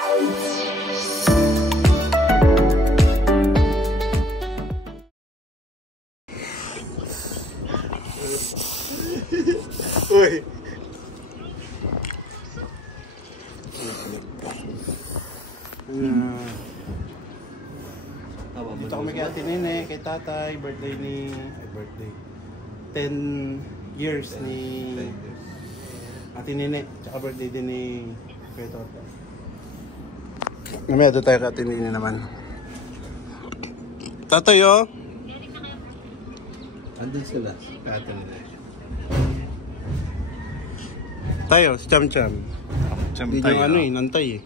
Uy. Dito kami kay Ate Nene, kay Tatay, birthday ni... birthday. 10 years ni Ate Nene, tsaka birthday din ni Kuya Toto. Mamaya doon tayo kay Ate Nene naman. Tatay, oh! Andun sila, kay Ate Nene. Tayo, si Cham Cham. Hindi nyo ano eh, nantay eh.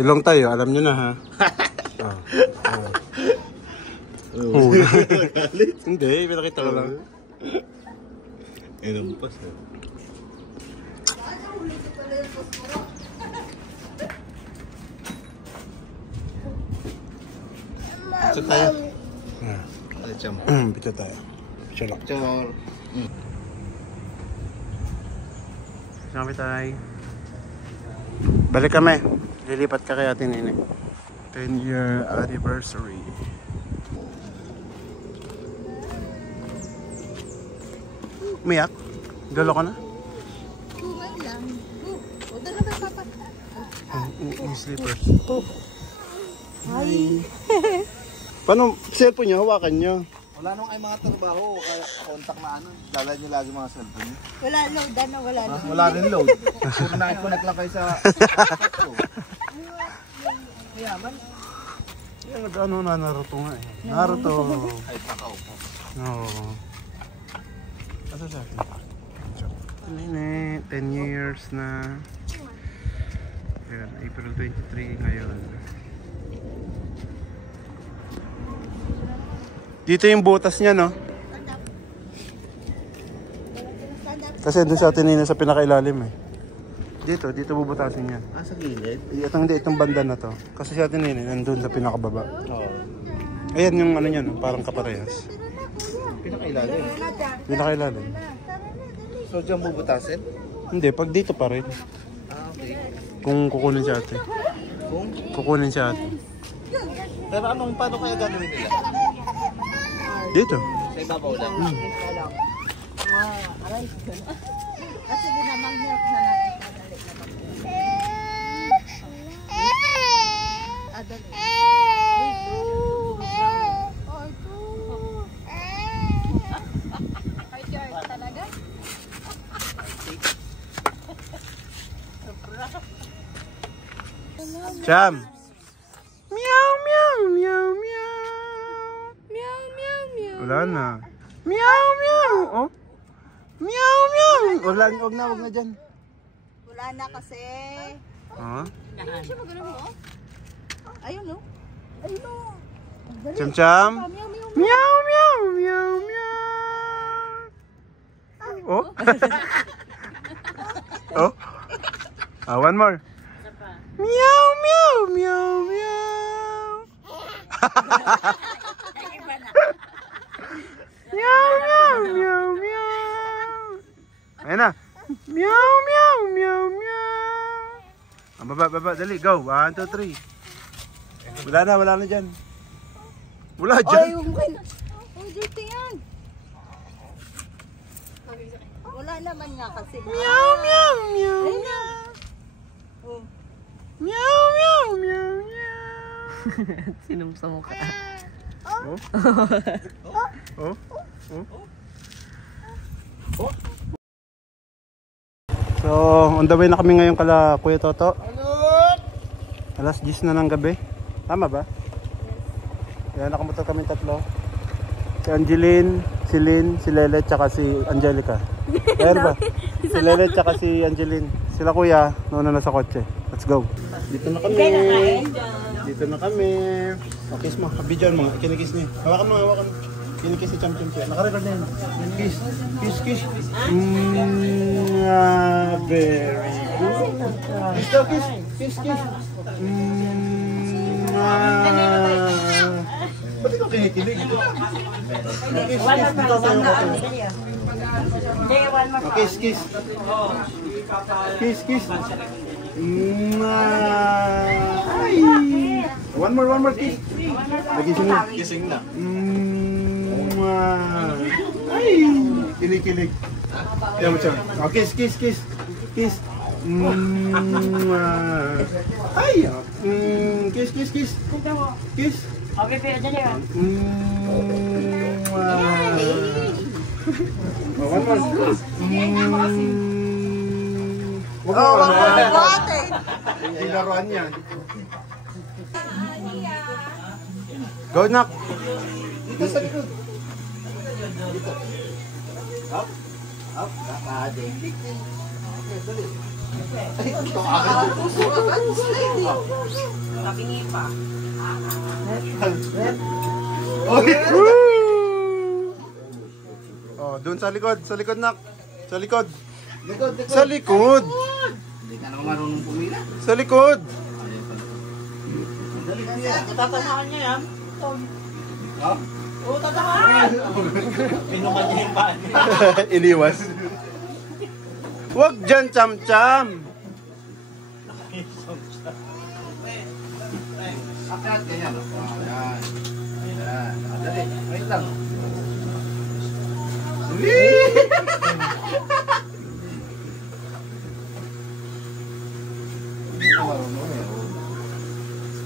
Hilong tayo, alam nyo na ha. Hindi, pinakita ko lang. Inampas na. Picture tayo. Picture tayo. Picture lang. Picture. Kami tayo. Balik kami. Lilipat ka kay Ate Nene. 10-year anniversary. Umiyak? Galo ka na? Kumain lang. O, doon na ba papa? Yung slippers. Hi. Paano? Cellphone nyo, hawakan nyo. Wala nung ay mga trabaho, kaya contact na ano. Dala nyo lagi mga cellphone. Wala load, ano? Wala load. Wala rin load. Kung na-connect lang kayo sa... Mayaman. Yung ano na Naruto nga eh. Naruto. Ay, pakaupo. Oo. Asa sa akin? Nene, 10 years na. Ayan, April 23 ngayon. Dito yung butas niya, no? Kasi doon sa atin nina sa pinakailalim eh. Dito bubutasin yan. Ah, sa gilid? Itong banda na to. Kasi sa atin nina, nandun sa pinakababa. Oo. Ayan yung ano niya, no? Parang kaparehas. Pinakailalim. Pinakailalim. So, dyan bubutasin? Hindi, pag dito pa rin. Ah, okay. Kung kukunin si ate. Kung? Kukunin si ate. Pero paano kaya gagawin nila? Dito. Sa ibabaw lang? Kasi dinamang help na natin. Adali. Ay, George, talaga? Cham! Meow, meow, meow, meow. Meow, meow, meow. Wala na. Meow, meow. Oh. Meow, meow. Wag na dyan. Wala na kasi. Ha? Ayun siya magano mo? Ayun no? Ayun no. Cham Cham. Meow, meow, meow. Meow, meow, meow, meow. Oh. Oh. One more. Meow, meow, meow, meow. Meow, meow, meow, meow. Ayan na. Meow, meow, meow, meow. Baba, dali, go. 1, 2, 3. Wala na dyan. Wala dyan. Ay, okay. Oh, dirty yan. Wala naman nga kasi. Meow, meow, meow, meow. Oh. Meow, meow, meow, meow. Sinum sa mukha. Oh. Oh. Oh. So, on the way na kami ngayon kala Kuya Toto. Alas 10 na ng gabi. Tama ba? Kaya nakamotor kami tatlo. Si Angeline, si Lynn, si Lele, tsaka si Angelica. Ayan ba? Si Lele, tsaka si Angeline. Sila kuya, nauna na sa kotse. Let's go. Dito na kami. Dito na kami. O, kiss mo. Kabidyan mo. Kinikiss niya. Hawakan mo. Kinikiss ni Champion siya. Nakarecord na yun. Kiss. Kiss. Very good. Kiss daw, kiss. Kiss. Ba't ikaw kinikilig? Kiss, kiss. Kiss, kiss. Ay. One more kiss. Nagising na. Gising na. Ay. Kinikilig. Yan mo siya. Kiss, kiss, kiss. Kiss. Ay. Kiss, kiss, kiss. Kiss. Okay, pero dyan yan. One more. Huwag mo Yung laruan niya. Go, Nak. Dito sa likod. Dito. Up. Up. Kakade. Okay, dali. Ay, ito agad. Kapingi pa. Oh, doon sa likod, Nak. Sa likod. Likod, likod. Sa likod. Hindi ka naman marunong pumila. Sa likod. Dali niya. Tatamaan niya yan. Ha? Oo, tatamaan. Pinukan niya yung paan niya. Iniwas. Huwag dyan, cham-cham. Akat, ganyan. Ayan. Ayan. Dali. Wait lang.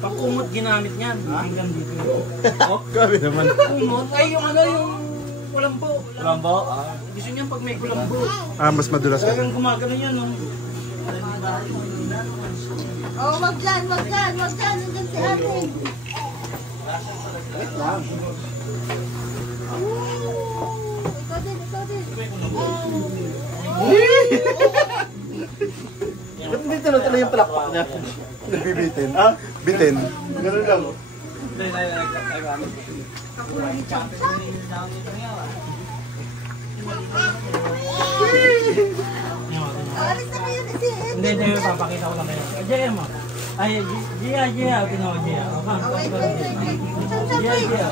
Pangkumot ginamit niyan. Hanggang dito. Grabe naman. Kumot? Ay, yung ano, yung kulambo. Kulambo? Gusto niya pag may kulambo. Mas madulas ka. Talagang gumagano yan, no? Oo, wag dyan. Nandun si Arvin. Wait lang. Ba't hindi tuloy yung palakpak niya? Nagbibitin. Bitin. Ganun lang. Alis na kayo si Ed. Hindi, papakita ko lang kayo. Jaya mo. Ay, Jaya. Tinawa Jaya. Wait. Jaya.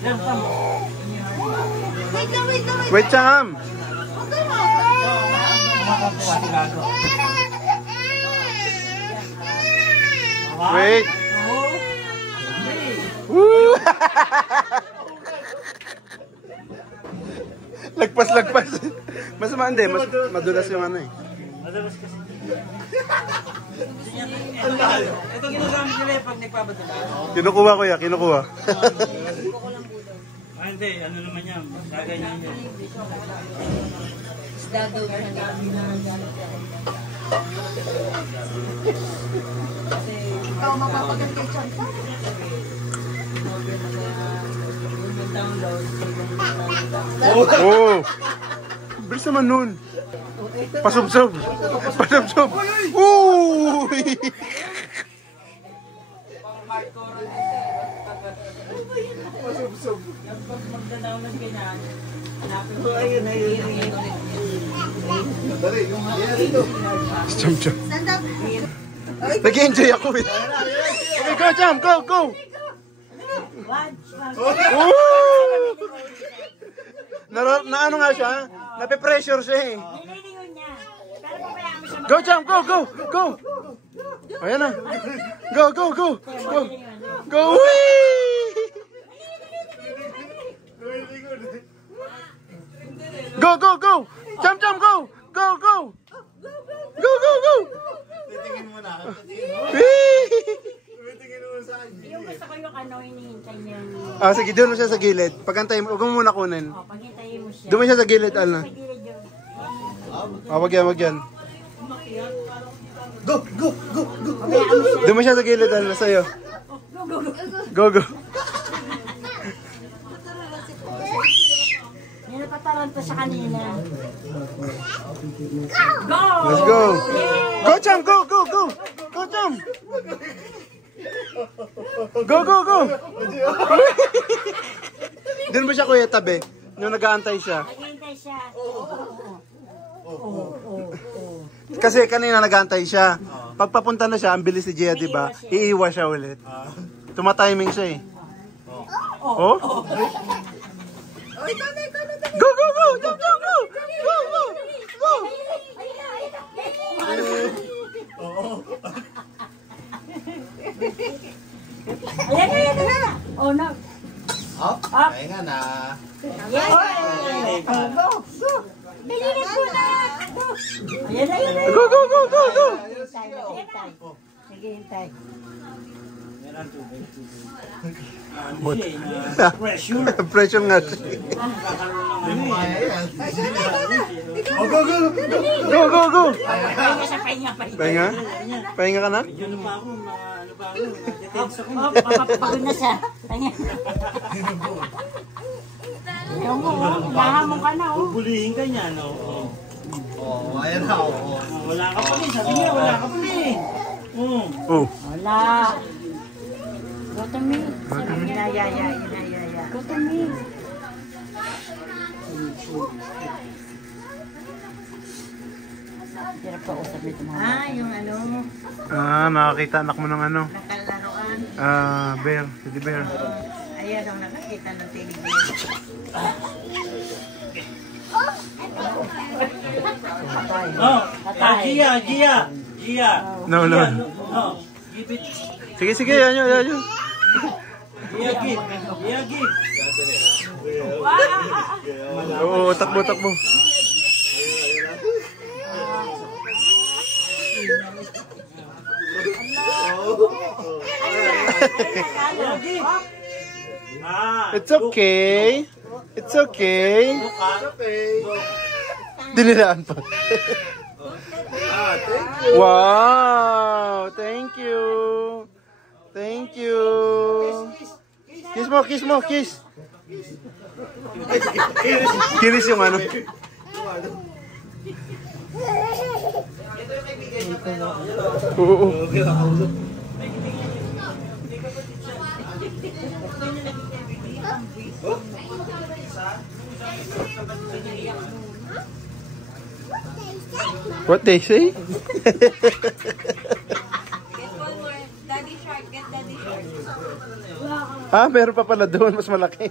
Yan, tama. Wait lang. Wait, cham. Huwag kayo Makakuha si Gago. Wait. Woo! Lagpas. Mas hindi, mas madulas yung ano eh. Madalas kasi. Ito ginagamit nila pag nagpapadala. Kinukuha ko ya, kinukuha. Hindi, ano naman yan. Bagay niya yun. Ikaw mapapagal kay Chanta. Oh! Bilis naman nun. Pasubsob. Uy! Dali. Yan dito. Cham-cham. Stand up. Nag-enjoy ako eh. Okay, go, Cham! Go! Woo! Na ano nga siya? Nape-pressure siya eh. Nililingon niya. Pero pabayaan mo siya. Go, Cham! Go! Ayan na. Go! Whee! Go! Cham! Go! Go! Titingin mo na. Whee! Titingin mo sa akin. Yung gusto ko yung ano, hinihintay niya. Sige, doon mo siya sa gilid. Pagkantay mo, huwag mo muna kunin. O, paghintayin mo siya. Doon mo siya sa gilid, Alna. Sa gilid yun. Wag yan. Go! Doon mo siya sa gilid, Alna, sa'yo. Go! Nilapataran to siya kanina. Go! Let's go! Go, Cham! Go, Cham! Go! Doon mo siya, kuya, tabi. Yung nag-aantay siya. Naghihintay siya. Kasi kanina nag-aantay siya. Pagpapunta na siya, ang bilis ni Gia, di ba? Iiwas siya ulit. Tumatiming siya eh. Oh? Oh, ito na. Go, go, go! Jump, jump, go! Go, go! Go! Ayan. Oh, no. Up. Kaya nga na. Yes. Go. Dalilit mo na. Ayan. Go, go, go, go, go! Sige, hintay. Pressure. Pressure nga siya. Oh, go, go, go. Go, go, go! Pahinga. Pahinga? Pahinga ka na? Ano pa ako, ano pa ako, nag-detense ako. Papapagod na siya. Pahinga. Ayaw mo, nahamon ka na, oh. Bubulihin ka niya, no? Oh, ayan na. Oh. Wala ka pa rin, sabi niya, wala ka pa rin. Oh. Wala. Go to me. Inayaya. Go to me. Hirap pa usap nito mga. Yung ano, Nakakita anak mo ng ano? nakalaroan. Bear. Teddy bear. Ayan ang nakakita ng television. Patay. Gia. No, no. No, give it. Sige, yan yun. Gia, give. Oo, takbo. It's okay. It's okay. Dinilaan pa. Wow! Thank you. Kiss mo. Kiss yung ano. Oo. What they say? Get one more. Daddy shark. Get daddy shark. Meron pa pala doon. Mas malaki.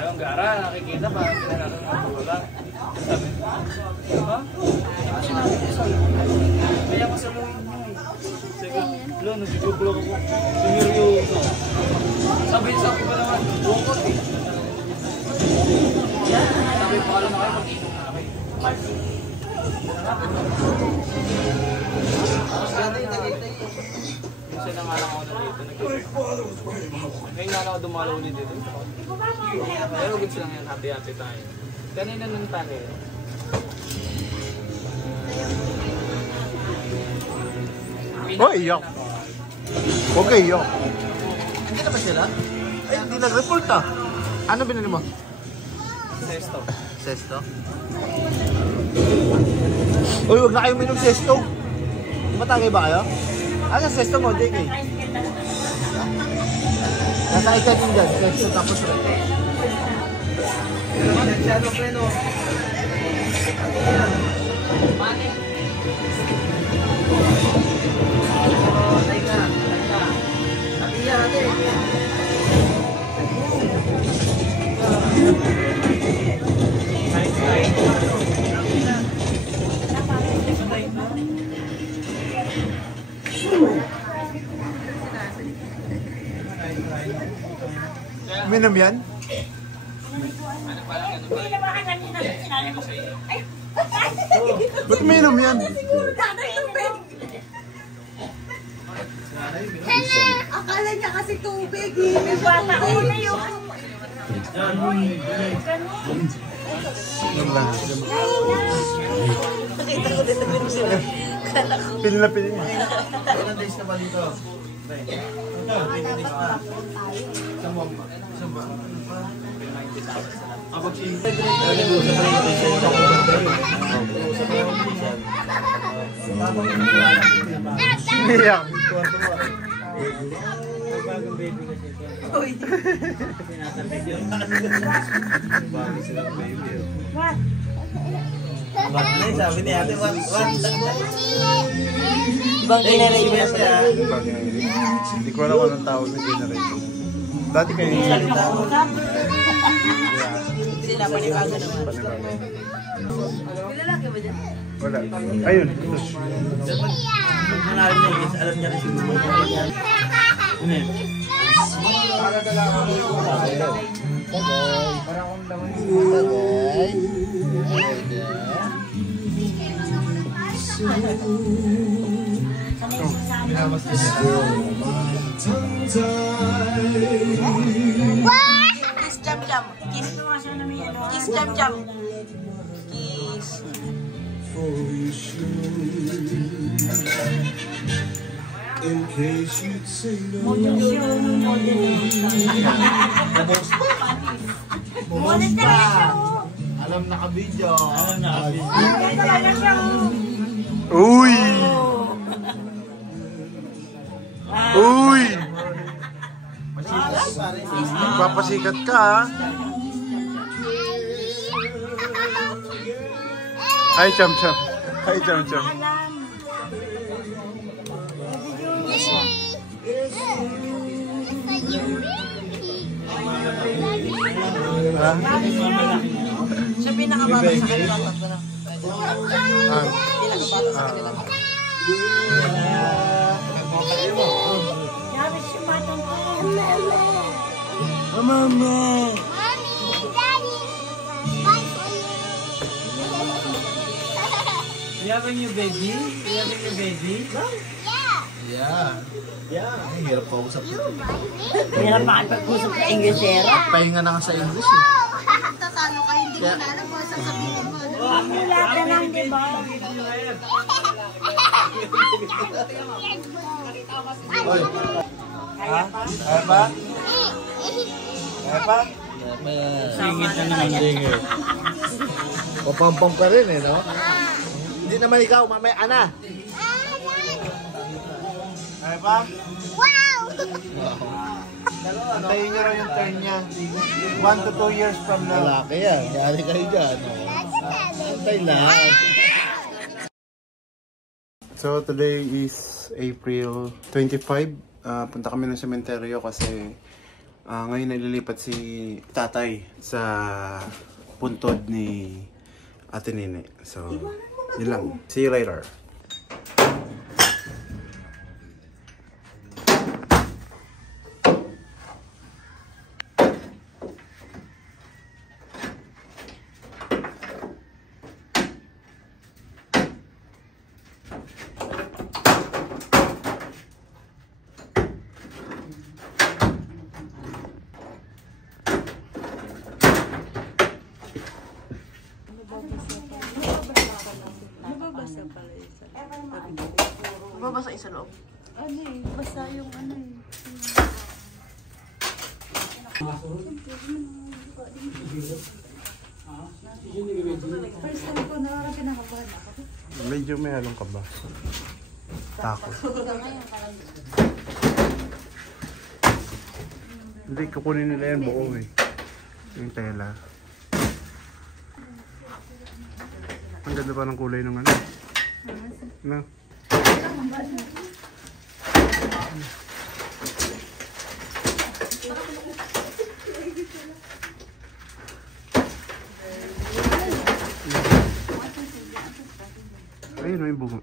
Ang gara, nakikita pa. Wala. Kaya masaluhin mo eh. Lo, nagigugulo ko. Sumiryoso. Sabi ko naman, bukot eh. Sabi pa alam ako, pag-inom na kayo. Minsan na nga lang ako na dito. Ngayon nga lang ako dumalo ulit dito. Pero goods lang yan, happy tayo. Kanina nung tayo. Oh, iyak. Okay, iyak. Hindi na ba sila? Ay, hindi nag-report ah. Ano binili mo? Sesto? Uy, huwag na kayo minom sesto. Matagay ba kayo? Ano sesto mo? JK? Nasa isa din dyan. Sesto tapos rin. Minom yan? Ba't minom yan? Akala niya kasi tubig. May bata ko na yun. Nakita ko din na sila. Pili na pili niya. Ilang days na ba dito? Iyak. bagong baby kasi ito. Tinatapid yun. Bago silang baby. What? Sabi ni ate, what? Ibang generation na. Hindi ko alam kung anong tawag na generation. Dati kayo yung salita. Sila panibago naman. Lalaki ba dyan? Wala. Ayun. Alam niya rin siguro. Ano yun? Kiss jam jam. Kiss jam jam. Kiss. In case you'd say no. Alam na ka-video. Uy! Uy! Papasikat ka ha? Hi, Cham Cham. Hi, Cham Cham. Ha? Siya pinakabata sa kanila. Pinakabata sa kanila. Yabi si Matong ko. Mama! You having your baby? You having your baby? Yeah. Ang hirap pa usap. Hirap makipag-usap sa Inglesera. Pahinga na ka sa English eh. Tatalo ka, hindi mo na alam kung saan sabihin mo. Lahat na lang, di ba? Oy. Ha? Kaya pa? Kaya pa? Singit na naman din eh. Papampam ka rin eh, no? Hindi naman ikaw, mamaya ana. Kaya pa? Wow! Antayin niyo raw yung turn niya. 1 to 2 years from now. Lalaki yan. Yari kayo dyan. Antay lang. So today is April 25. Punta kami ng sementeryo kasi ngayon nalilipat si tatay sa puntod ni Ate Nene. So, yun lang. See you later. Mababasa isa loob. Ano eh, basta yung ano eh. First time ko na parang kinakabahan ako. Medyo may halong ka ba? Takot. Hindi, kukunin nila yan buo eh. Yung tela. Ang ganda pa ng kulay ng ano. No? Ayun, may bunga.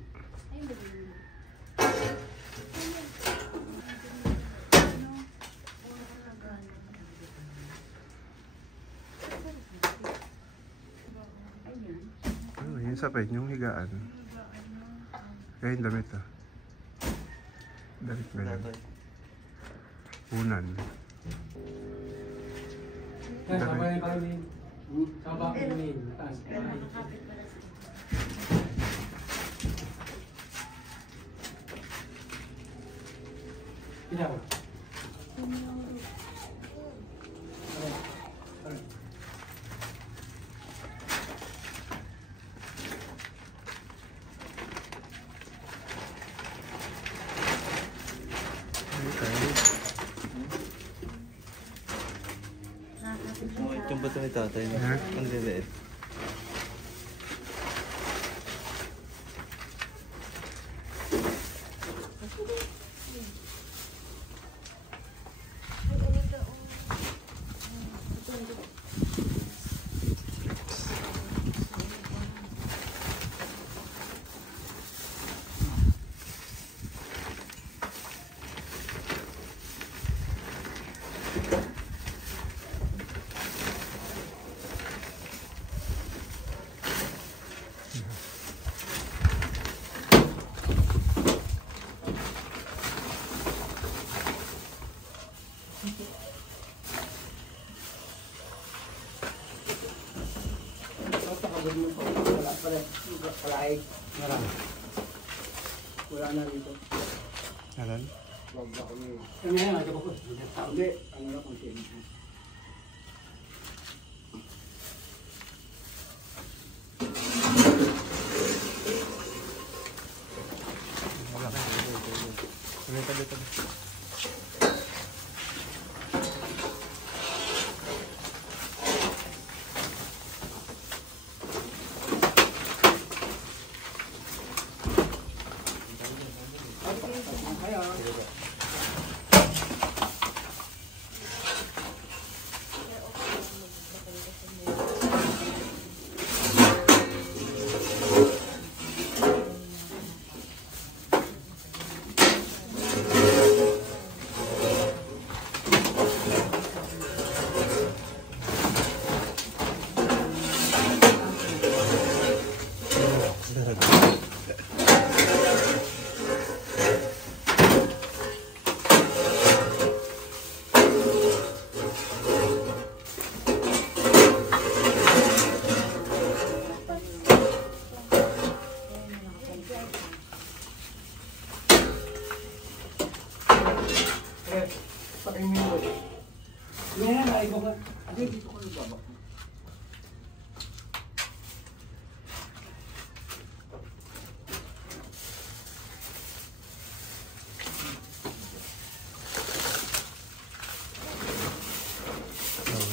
Ano, yun sa pwede yung higaan. Kaya yung damit ah. Damit ba yan? Unan. Damit. Ganun ba ito ni tatay? Ang liliit. Wala na dito. Alan? Wag ako niyo. Ano yan? Ano ko? Hindi. Ano na kung sino. Wala kayo. Tabi. Dito ko nababak.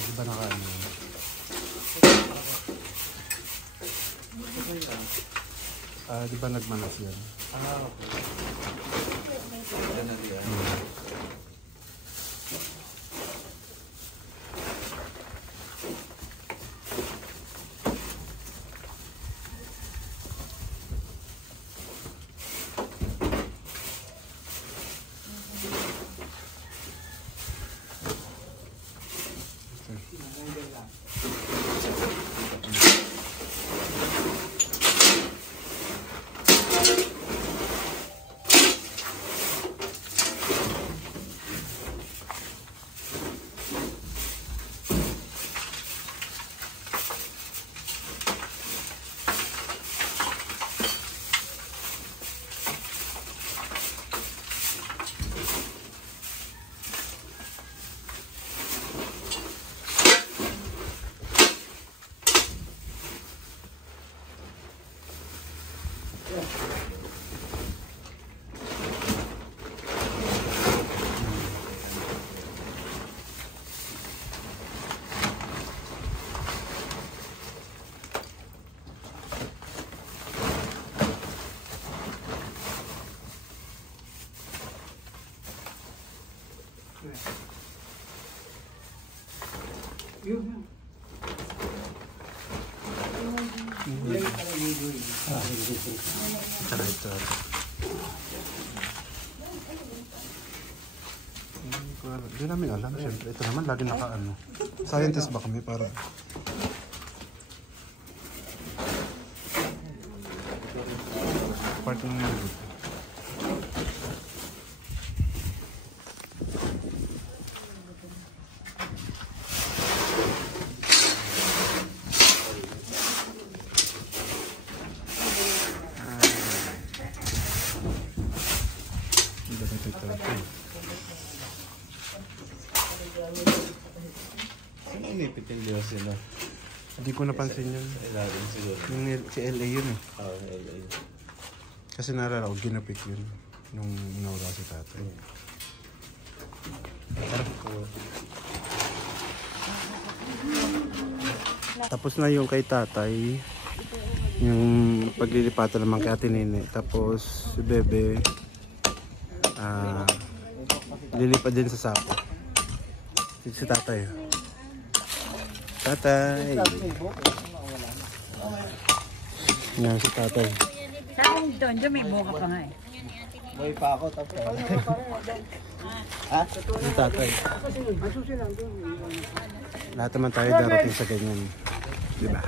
Di ba naka-ano? Di ba nagmanas yan? Yan na diyan. Ito. Hindi namin alam, siyempre. Ito naman, lagi naka-ano. Scientist ba kami para? Part ng mga dito. Sino inipit yung Diyos sila? Hindi ko napansin yun. Ilalim siguro. Yung si LA yun eh. LA. Kasi naalala ko, ginapik yun. Nung nawala si tatay. Tara. Tapos na yung kay tatay. Yung paglilipatan naman kay Ate Nene. Tapos si Bebe lilipat din sa sapo. Si tatay. Tatay. Yan si tatay. Saan doon? Diyan may buka pa nga eh. Buhay pa ako, tapos. Si tatay. Lahat naman tayo darating sa ganyan. Diba?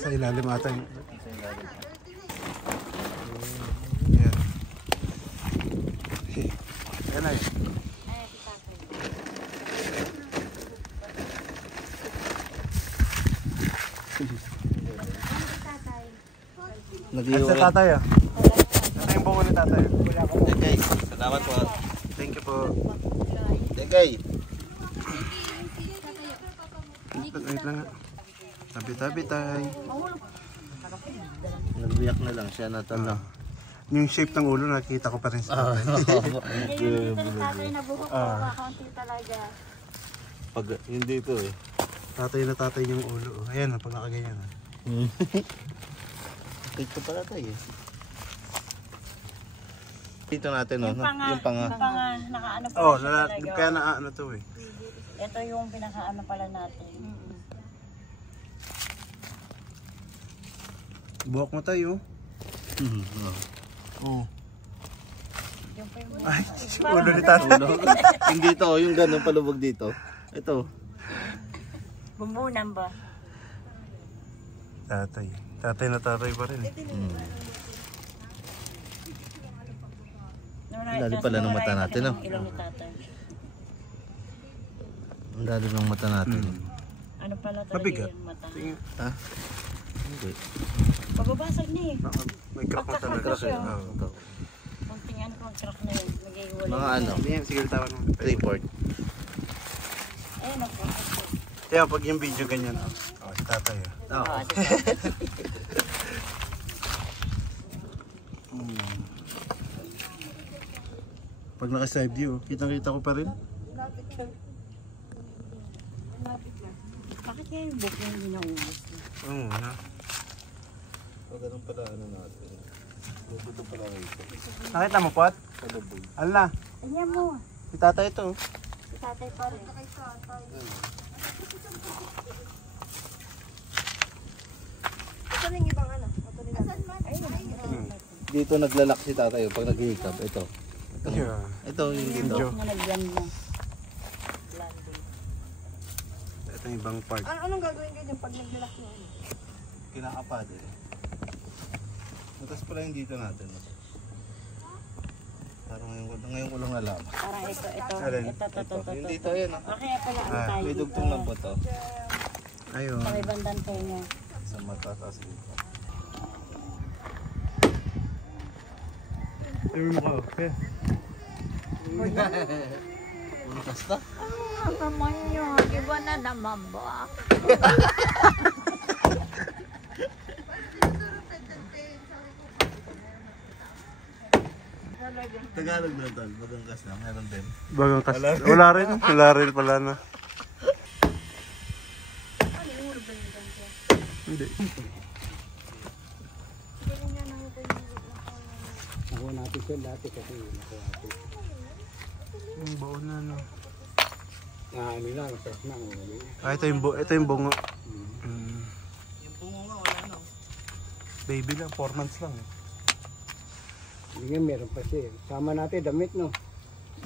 Sa ilalim ata yung... Ayan. Ayan na eh. At sa tatay ah. Ito yung bungo ni tatay. Okay, salamat po. Thank you po. Okay. Wait lang nga. Tabi-tabi tay. Nagbiyak na lang siya na tanong. Yung shape ng ulo nakita ko pa rin sa Tatay na buhok ko, kaunti talaga. Pag hindi ito eh. tatay na tatay yung ulo. Ayan, pag nakaganyan. Ito pala tayo eh. Dito natin no, Yung panga, nakaano pa Oh, siya talaga. kaya na ano to eh. Ito yung pinakaano pala natin. Buhok mo tayo. Oh. Yung pa yung Ay, yung ulo ni tatay. Hindi ito, yung ganun palubog dito. Ito. bumbunan ba? Tatay. Tatay na tatay pa rin. Lalo pala ng mata natin, no? Ilong ni tatay. Ang lalo ng mata natin. Ano pala talaga Mabigat. yung mata? Ha? Hindi. Pagbabasag niya eh. May crack na talaga. Pagka-crack siya. Oo. Kunting ano kung crack na yun. Mag-iwalay. Mga ano? Yan, sige tawan mo. Report. Ayun ako. Kaya pag yung video ganyan. Oh, si tatay. Oo. Pag naka-side view, kitang-kita ko pa rin. Bakit kaya yung book yung hindi naubos? Oo na. So, ganun pala ano natin. Ito pala ito. Nakita mo, Pot? Ano na? Ayan mo. Si tatay ito. Si tatay pa rin. Ito rin ibang ano. Dito naglalak si tatay pag nag-hikab. Ito. Yeah. Ito yung dito. Yung nagyan mo. Ito yung ibang part. Anong gagawin kayo pag naglalak mo? Kinakapad eh. Matas pala yung dito natin. Parang ngayon ko lang nalaman. Parang ito. Alin? Ito. Yung dito yan ah. Kaya pala ano tayo May dito. dugtong lang po to. Ayun. Sa may bandang tenga. Sa mata tapos dito. Ayun mo ka. Okay. Bukas na. Naman yun. Iba na naman ba? Tagalog na ito. Bagangkas na. Meron din. Bagang kas. Wala rin. Wala rin pala na. Hindi. Nakuha natin siya dati kasi nakuha natin. Yung baon na no. Ano lang, sarap na. Ito yung bungo. Yung bungo nga wala na. Baby lang, 4 months lang. Hindi nga, meron pa siya. Sama natin, damit no.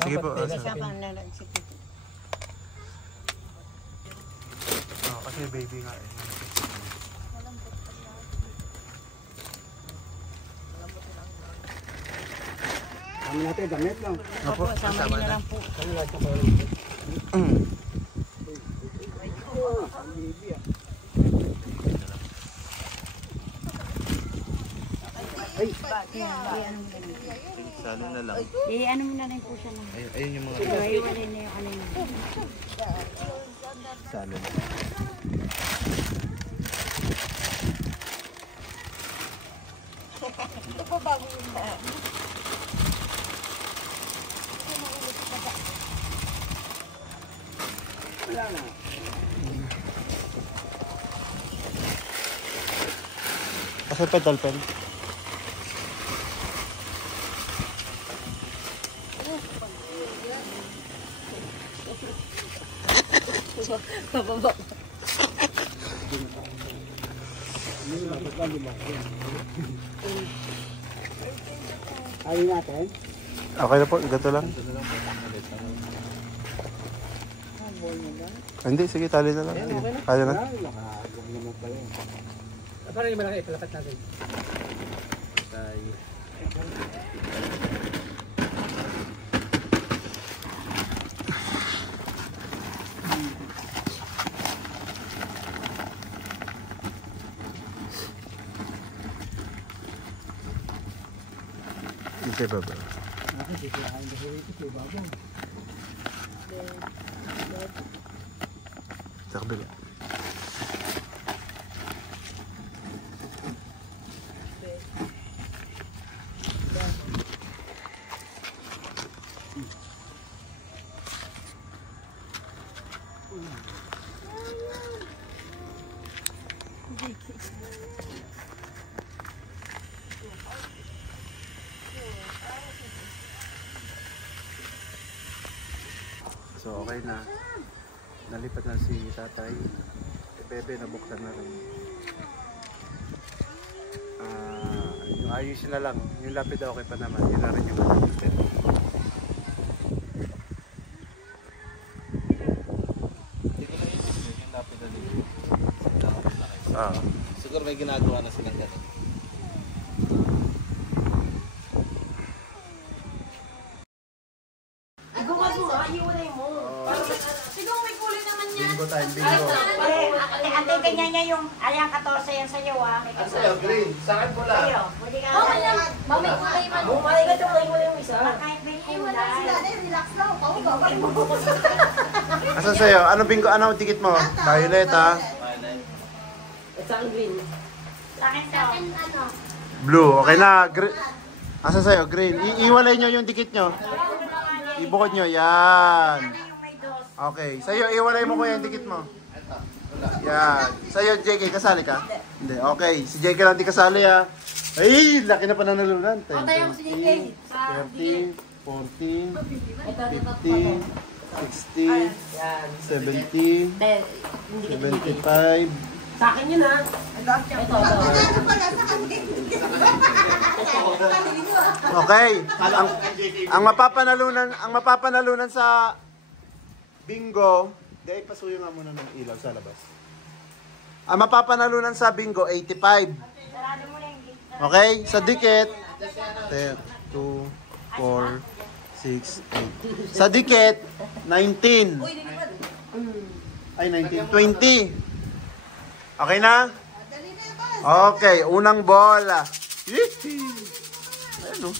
Sige po. Kapang nalagsipit. Kasi baby nga eh. Sama natin, damit no. Opo, sama niyo na lang po. Salo na lang. Ano mo na rin po siya na. Ayun yung mga Iwalay na yung ano yun. salo na. Ito pa bago yun na. Wala na. Kasi pedal pen. Pababa. Ayun natin. Okay na po, ganito lang. Hindi, sige, tali na lang. Sige, kaya na. Parang yung malaki, palapat natin. Okay, baba. Sa kabila. So okay na. Nalipat na si tatay. Si Bebe nabuksan na rin. Yung ayusin na lang. Yung lapid okay pa naman. Yun na rin yung lapid. Siguro may ginagawa na silang ganun. Bingo time, bingo. Ate, ganyan niya yung alayang 14 yan sa'yo ah. Ano sa'yo? Green. Sa akin pula. Sa'yo, pwede ka. Mami, kulay man. Bumalik ka kulay mo yung isa. Kahit may kulay. Relax lang. Pao ba? Asan sa'yo? Ano bingo? Ano tikit mo? Violet ha? Sa akin to. Ano? Blue. Okay na. Asan sa'yo? Green. Iiwalay nyo yung tikit nyo. Ibukod nyo. Yan. Okay. Sa'yo, iiwalay mo kuya yung tikit mo. Yan. Sa'yo, JK, kasali ka? Hindi. Okay. Si JK lang di kasali ha. Ay, laki na pananalunan. 10, 20, 30, 40, 50, 60, 70, 75. Sa akin yun ah. Ito. Okay. Ang mapapanalunan sa bingo, dahil pasuyo nga muna ng ilaw sa labas. Ang mapapanalunan sa bingo 85. Okay? Sa dikit 10, 2, 4, 6, 8. Sa dikit 19. Ay 19, 20. Okay na? Okay, unang bola. Ayan o.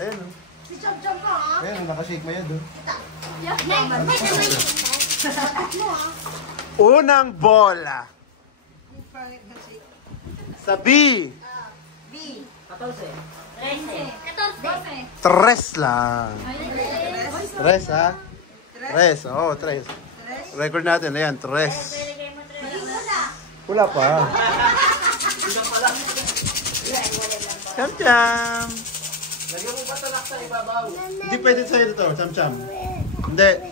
Ayan o. Si Chop Chop mo ah. Ayan o, nakashake mo yan doon. Next. Unang bola. Sa B. B. 14. 14. 3 lang. 3 ha? 3. Oo, 3. Record natin. Ayan, 3. Wala pa. Cham-cham. Lagyan mo ba talak sa ibabaw? Hindi pwede sa'yo dito, cham-cham. Hindi.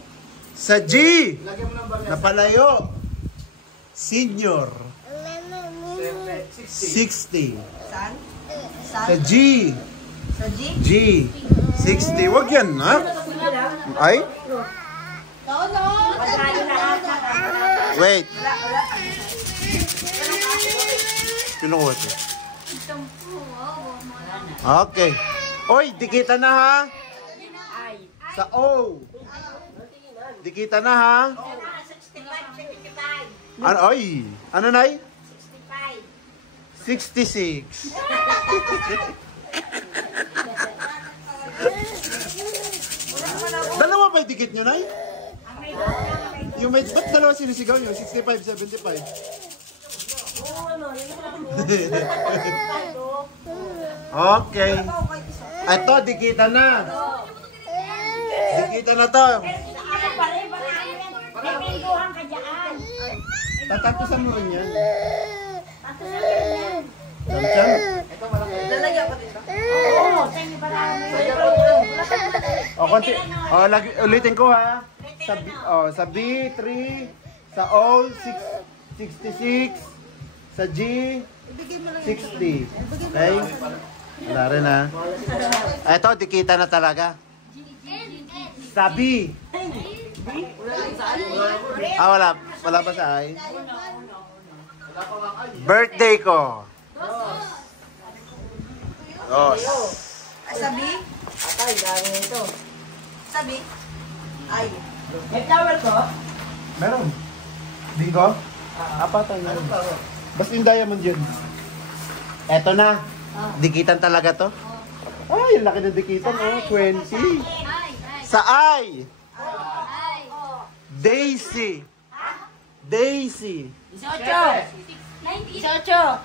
Sa G. Lagyan mo ng barya. Napalayo. Senior. 60. San? Sa G. Sa G? G. 60. Wag yan, ha? Ay? Todo. Wait. Kinuha ito. Okay. Oy, dikita na ha? Sa O. Dikita na ha? 65. Ano, oy. Ano na 65. 66. Dalawa ba yung dikit nyo, Nay? Yung may, ba't dalawa sinisigaw nyo? 65, 75. Okay. Ito, dikitan na. Dikitan na to. Tatatusan mo rin yan. Chamcham? Lalagyan ko dito. Konti. Ulitin ko ha. Sa B, 3. Sa O, 66. Sa G, 60. Okay? Wala rin ha. Ito, dikita na talaga. Sa B. Wala. Wala pa sa I. Birthday ko. Dos. Sabi? Atay, dami ito. Sabi? Ay. May flower ko? Meron. Bingo? Apat ang meron. Basta yung diamond yun. Eto na. Dikitan talaga to. Ay, yung laki na dikitan. 20. Sa I. Daisy. Daisy. 18. 18.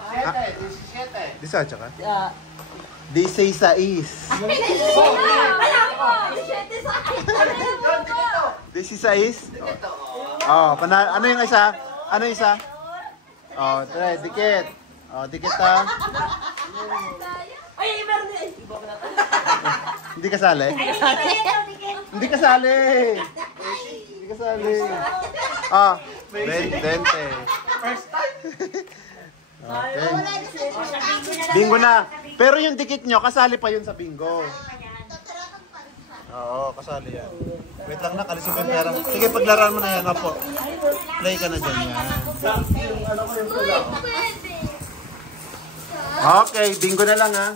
18 ka? 16. 16? Oh, ano yung isa? Ano yung isa? Oh, try, dikit. Oh, dikit ha. Ay, meron din. Hindi kasali? Hindi kasali. Hindi kasali. Ah, 20. First time. Okay. Bingo na. Pero yung dikit nyo, kasali pa yun sa bingo. Oo, kasali yan. Wait lang na, kalisin mo yung pera. Sige, paglaran mo na yan. Apo. Play ka na dyan yan. Okay, bingo na lang ha.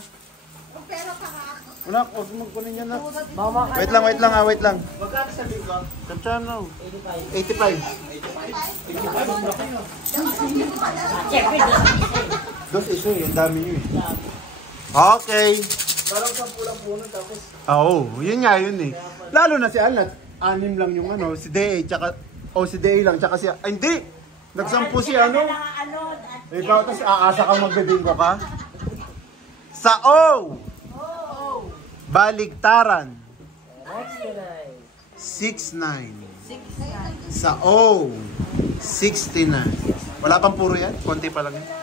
Wala, huwag mo kunin yan na. Wait lang ha, wait lang. Magkano sa bingo? Chamcham no. 85. Dos iso eh, ang dami nyo eh. Okay. Parang 10 lang puno tapos. Oo, yun nga yun eh. Lalo na si Alan, 6 lang yung ano, si Day, tsaka, si Day lang, tsaka si, hindi! Nagsampu si ano. Ikaw, tapos aasa kang magbibingo ka. Sa O! Baligtaran. 69. Sa O, 69. Wala pang puro yan? Konti pa lang yan.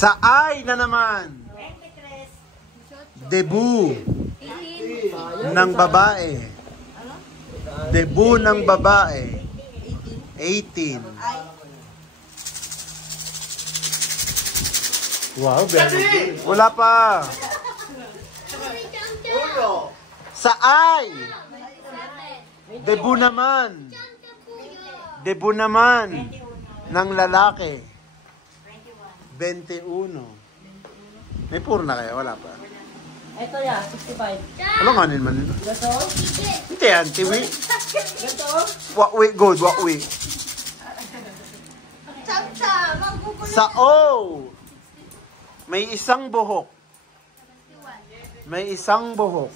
Sa I na naman. Debut ng babae. Debut ng babae. 18. Wow, very good. Wala pa. Sa I. Debut naman. Debut naman ng lalaki. 21. May puro na kayo? Wala pa. Ito ya, 65. Wala nga naman nila. Gato? Hindi yan, tiwi. Gato? Wakwi, good, wakwi. Sa O. May isang buhok. May isang buhok.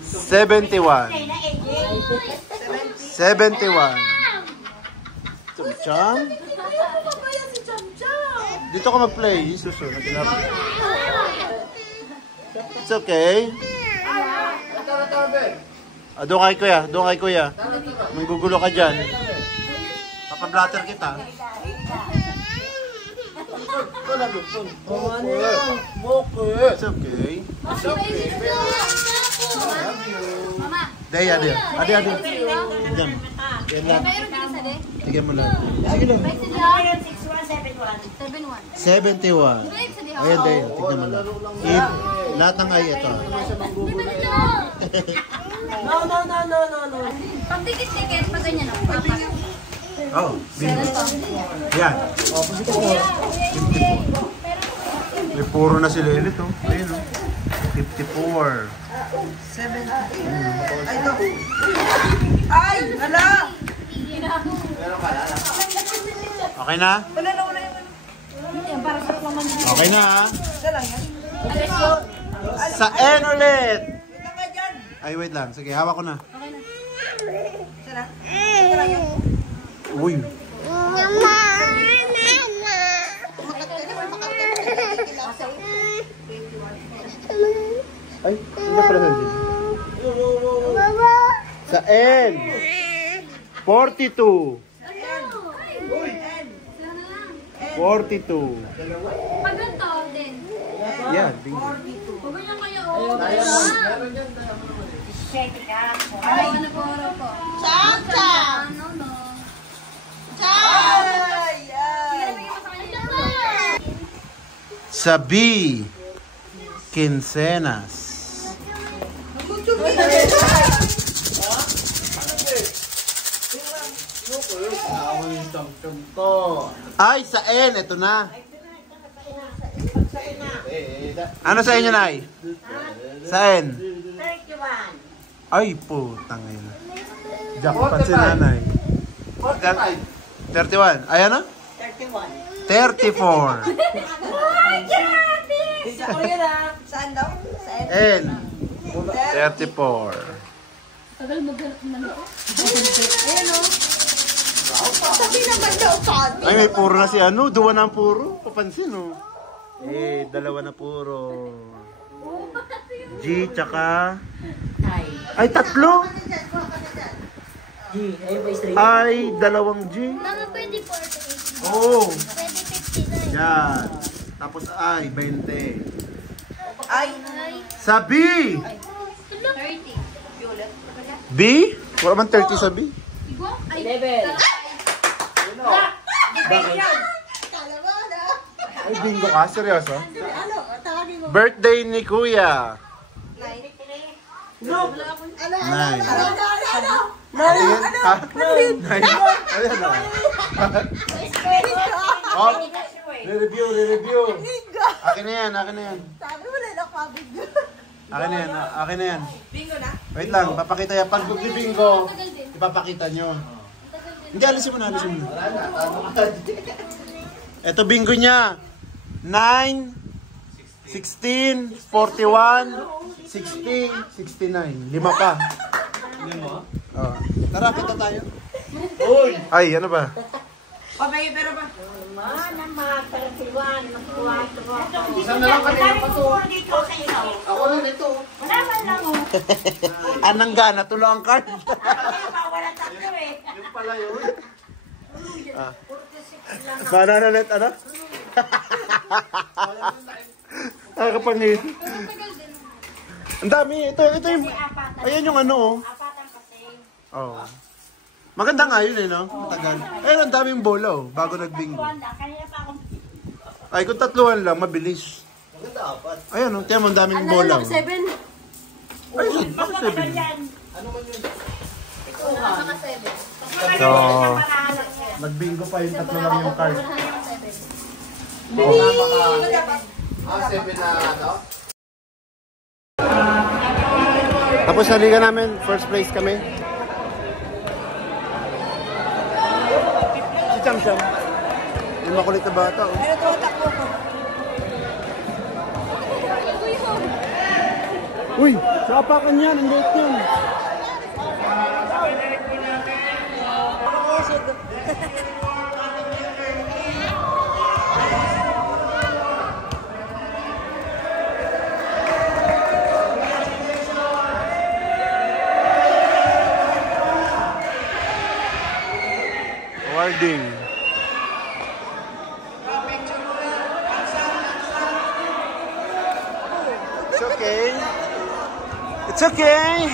71. 71. Chamcham? Dito ka mag-play. Susunod. It's okay. Doon kay kuya. Doon kay kuya. Manggugulo ka dyan. Papablatter kita. It's okay. It's okay. Day, adi. Adi. Diyan. Yan lang. Tigyan mo lang. Sige lang. 71. Ayan, Day. Tignan mo lang. Lahat ng ay ito. No. Pag-tikit-tikit, pag ganyan ako. Oh, bingo. Yan. Oh, 54. May puro na si Lelit, oh. Ayun, oh. 54. 7. Ay, hala! Okay na? Wala na yung Okay na, ha? Isa lang yan. Sa N ulit! Wait lang ka dyan. Ay, wait lang. Sige, hawak ko na. Uy. Ay, hindi pala nandiyan. Sa N. 42. 42. Pagkanto din. Yan, bingo. Huwag niyo kayo. Pwede ka. Ay, ano po, ano po? Cha-cha! Ano, no? Sa B. Quincenas. Ay, sa N. Ito na. Ano sa inyo, Nay? Sa N. 31. Ay, putang ina. Jackpot si Nanay. 31. Ayan na? 31. 34. Saan daw? Saan? N. 34. Tagal maghanap na ako. Ayan o. Sabi naman daw sabi. Ay, may puro na si ano. Duwa na ang puro. Papansin, oh. Eh, dalawa na puro. G, tsaka... Ay, tatlo. G, ayun ba straight? Ay, dalawang G. Mama, pwede 48. Oo. Pwede 59. Yan. Tapos ay, 20. Ay. Sa B. 30. B? Wala man 30 sa B. Ay, 11. Ay, bingo ka? Seryoso? Ano? Tawagin mo. Birthday ni Kuya. No. Nine. Ano? Tingin? Ha? Nine. Ayan na. Oh, re-review. Akin na yan, akin na yan. Sabi mo na lang pabigyo. Akin na yan, akin na yan. Bingo na? Wait lang, papakita yan. Pag bingo, ipapakita nyo. Hindi, alisin mo na, alisin mo na. Ito bingo niya. 9, 16, 41, 60, 69. 5 pa. 5? Oh. Tara, kita tayo. Uy! Ay, ano ba? Pabay, pero ba? Mana mga 31, mag-4 ako. Isa na lang kanina pa to. Ako na nito. Wala man lang oh. Anong gana? Tulo ang card. Wala tatlo eh. Yung pala yun. Banana net, ano? Nakakapangin. Ang dami. Ito yung... Ayan yung ano, oh. Apatan kasi. Oh. Maganda nga yun, eh, no? Matagal. Ayun, ang daming bola, oh. Bago nagbingo. Kanina pa ako. Ay, kung tatluhan lang, mabilis. Maganda apat. Ayun, oh. Tiyan mo, ang daming bola, oh. 7. Ay, bakit 7? Yan. Ano man yun? So, nagbingo pa yung tatlo lang yung card. Ah, 7 na ano? Tapos sa liga namin, first place kami. Si Cham Cham. Yung makulit na bata, oh. Pero ito, takbo ko. Uy, sa apakan yan, ang late yun. Warding. It's okay. It's okay.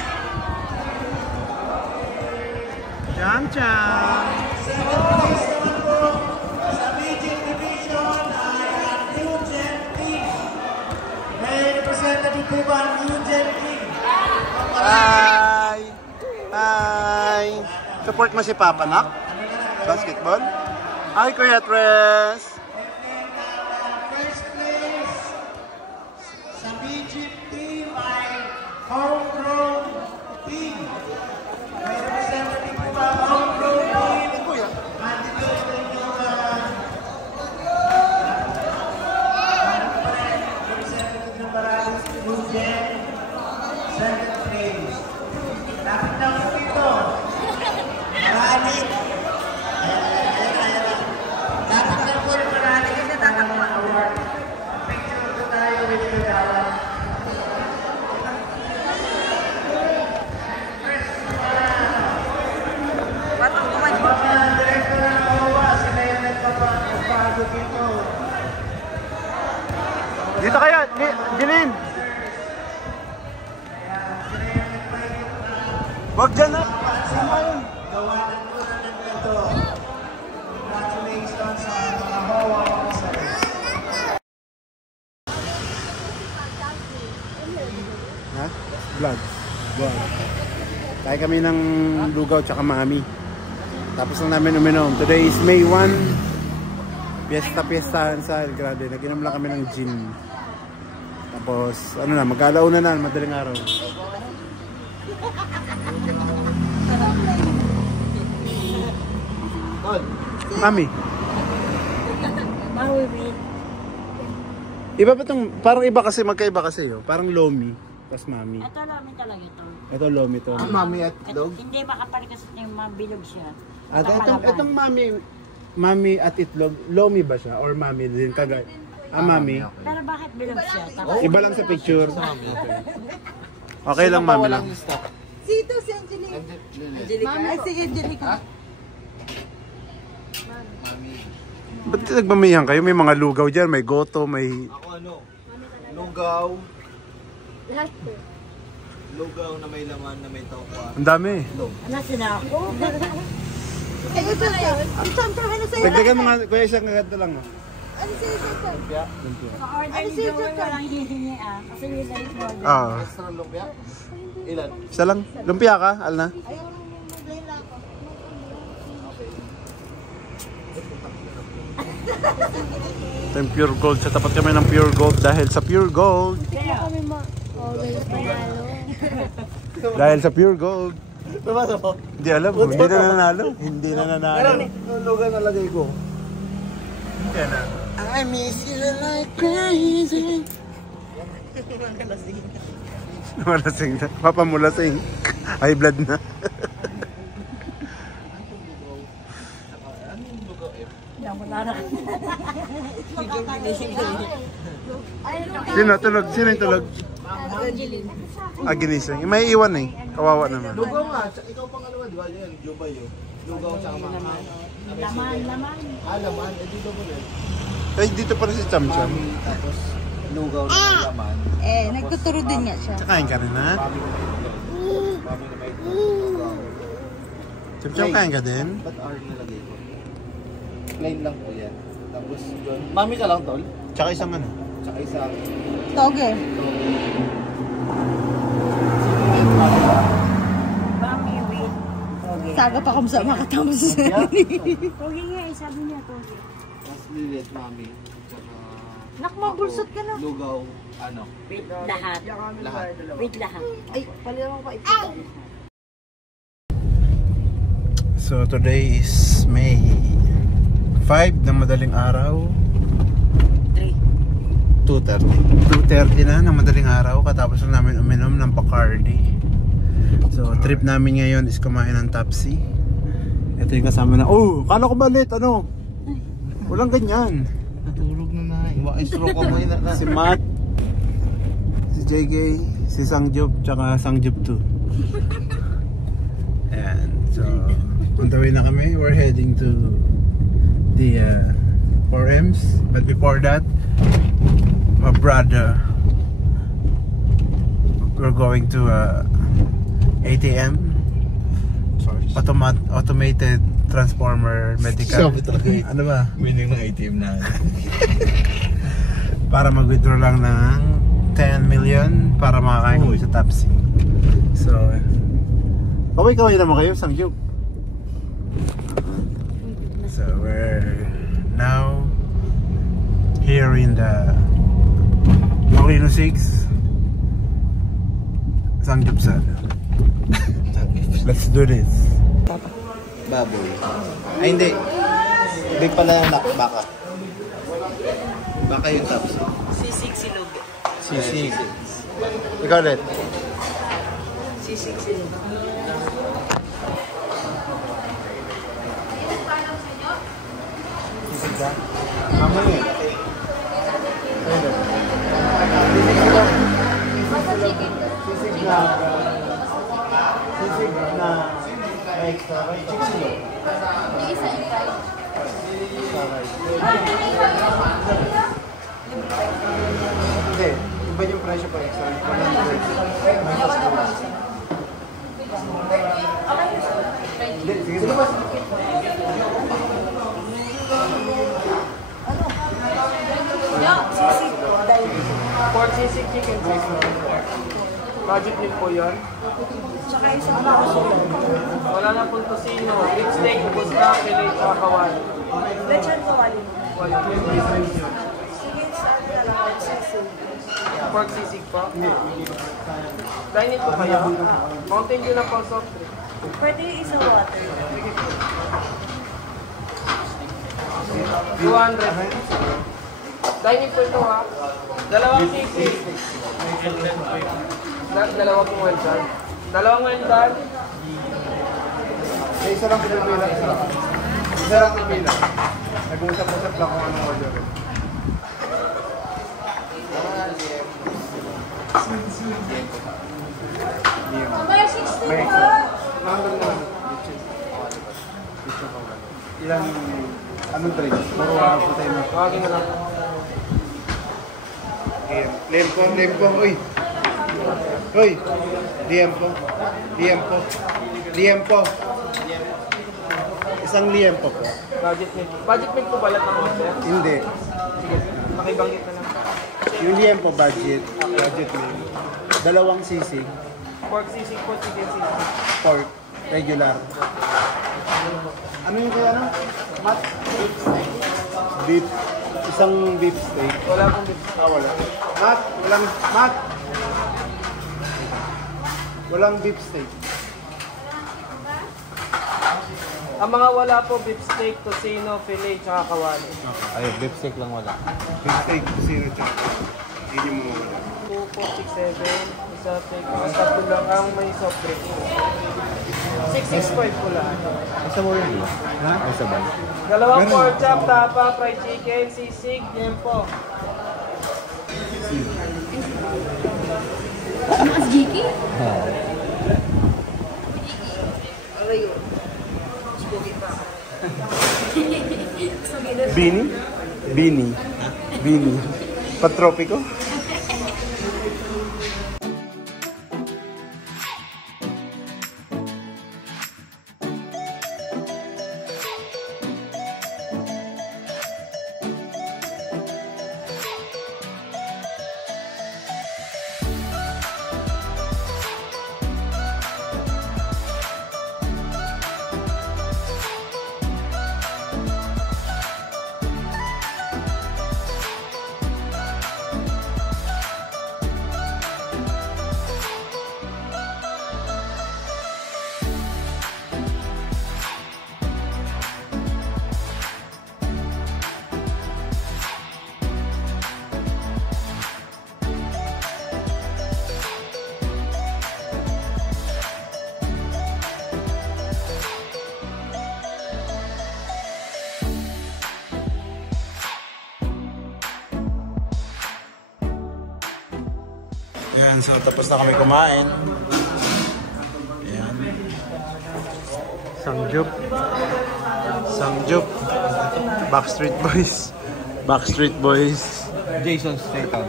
Cham Cham. Hi. Hi. Support mo si Papa, Nak? Basketball? Hi, Kuya Tres. First place sa Egypt team ay homegrown team. May representative po ba homegrown team? Kuya. Andito ito yung representative ng Barangay Student. Second place. Lapit na po ito. Marami. Dito kayo, Jilin. Wag dyan na. Gawa ng unang ito. Congratulations sa mga HOA officers. Ha? Vlog. Kaya kami ng lugaw tsaka mami. Tapos lang namin uminom. Today is May 1. Fiesta sa El Grande. Nag-inom lang kami ng gin. Tapos, ano na, mag-alauna na, madaling araw. Mami. Iba ba itong, parang iba kasi, magkaiba kasi yun. Parang lomi, tapos mami. Ito namin talaga ito. Ito lomi to. Mami at itlog? Hindi makapal kasi yung mabilog siya. At itong mami at itlog, lomi ba siya? Or mami din kagay? Mami. Pero bakit bilog siya? Tapos, Iba lang sa picture. Okay lang, mami lang. Sito si Angelica. Ay, si Angelica. Ba't nagmamihan kayo? May mga lugaw dyan, may goto, may... Ako ano? Lugaw. Lahat po. Lugaw na may laman na may taupa. Ang dami. ano sinako? Ay, ito na yun. Ang samsahan na sa'yo. Dagdagan mga, kuya isang ganito lang. Oh. Ano sa'yo, Sito? Sa-order ni Joey, walang hihingi ah. Kasi yun lang yung order. Extra lumpia? Ilan? Isa lang. Lumpia ka, Alna? Ayaw lang mag-lay lang ako. Ito yung pure gold. Sa tapat kami ng pure gold dahil sa pure gold. Kami always panalo. Dahil sa pure gold. Tumasa po? Hindi alam. Hindi na nanalo. Hindi na nanalo. Pero lugaw na lagay ko. Yan na. I miss you like crazy. Malasing na. Papa mo lasing. High blood na. Sino tulog? Sino yung tulog? Ginising. May iwan eh. Kawawa naman. Lugaw nga. Ikaw pangalawa, di ba? Yan, Jubay yun. Lugaw tsaka mama. Laman. Laman. Dito po rin. Eh, dito pa rin si Cham Cham. Tapos, lugaw na may laman. Nagtuturo din nga siya. Kain ka rin ha? Mami na may lugaw. Cham Cham, kain ka din? Ba't R nilagay ko? Plain lang po yan. Tapos doon. Mami ka lang, tol? Tsaka isang ano? Tsaka isang... Toge. Mami, wait. Saga pa kung saan makatapos sa Togi nga eh, sabi niya Togi. Tapos lilit, mami. Tsaka... Nakmabulsot ka na. Lugaw. Ano? With lahat. Lahat. With lahat. Ay, paliwan ko ito. So today is May 5 ng madaling araw. 2:30 na ng madaling araw. Katapos lang namin uminom ng Bacardi. So trip namin ngayon is kumain ng Tapsi. Ito yung kasama na. Oh, kala ko ba late? Ano? Walang ganyan. Natulog na na. Stroke ako yun na. Si Matt, si JK, si Sangjub, tsaka Sangjub 2. Ayan. So on the way na kami. We're heading to the 4Ms. But before that, my brother, we're going to ATM, automated transformer medical. Ano ba? Winning ng ATM na. Para mag-withdraw lang ng 10 million para makakain kami sa Tapsi. So, kaway-kaway naman kayo, Sangjub. So we're now here in the Molino 6 Sangjupsal. Let's do this. Baboy. Ay, hindi. Hindi pala baka. Baka yung Tapsi. Sisig silog. Sisig. Ikaw ulit. Sisig silog. Sisig ka? Mamaya. Sisig na extra rice. Isa yung fried. Extra rice. Hindi. Iba yung presyo pa extra. 100. May mas bonus. Hindi, sige ba? Pork sisig, chicken sisig. Budget meal po yun. Wala na pong tosino. Beef steak, busta, filet, tsaka kawali. Lechon kawali. Wala. Pork sisig po? Dine-in po kayo? Mountain Dew lang po soft drink. Pwede yung isang water. 200. Dine-in po ito ha. Dalawang sisig. Dalawa pong well done. Dalawang well done. Isa lang pinapila. Isa lang pinapila. Nag-uusap-usap lang kung anong order. Mamaya 60 May po. nandun na. Ilang, anong drinks? Puro po tayo na. Tawagin mo lang. Lempo, uy. Uy, liempo. Isang liempo po. Budget meal. Budget meal po balat ng order? Hindi. Sige, makibanggit na lang. Yung liempo budget meal. Dalawang sisig, Pork sisig po, chicken sisig. pork, regular. Ano yung kaya ano? Mat? Beef. Isang beef steak. Wala pong beef. Wala. Walang beef steak. Ang mga wala po, beef steak, tosino, filet, tsaka kawali. Ayun, beef steak lang wala. Beef steak, zero check. Hindi mo wala. 2, 4, 6, 7. Isa, take. Mas tatlo lang ang may soft drink. 665 po lahat. Isa mo rin. Ha? Isa ba? Dalawang Ganun. pork chop, tapa, fried chicken, sisig, liempo. Ano as Jiki? Bini. Patropiko. Ayan, so tapos na kami kumain. Ayan. Sangjop. Backstreet Boys. Jason Statham.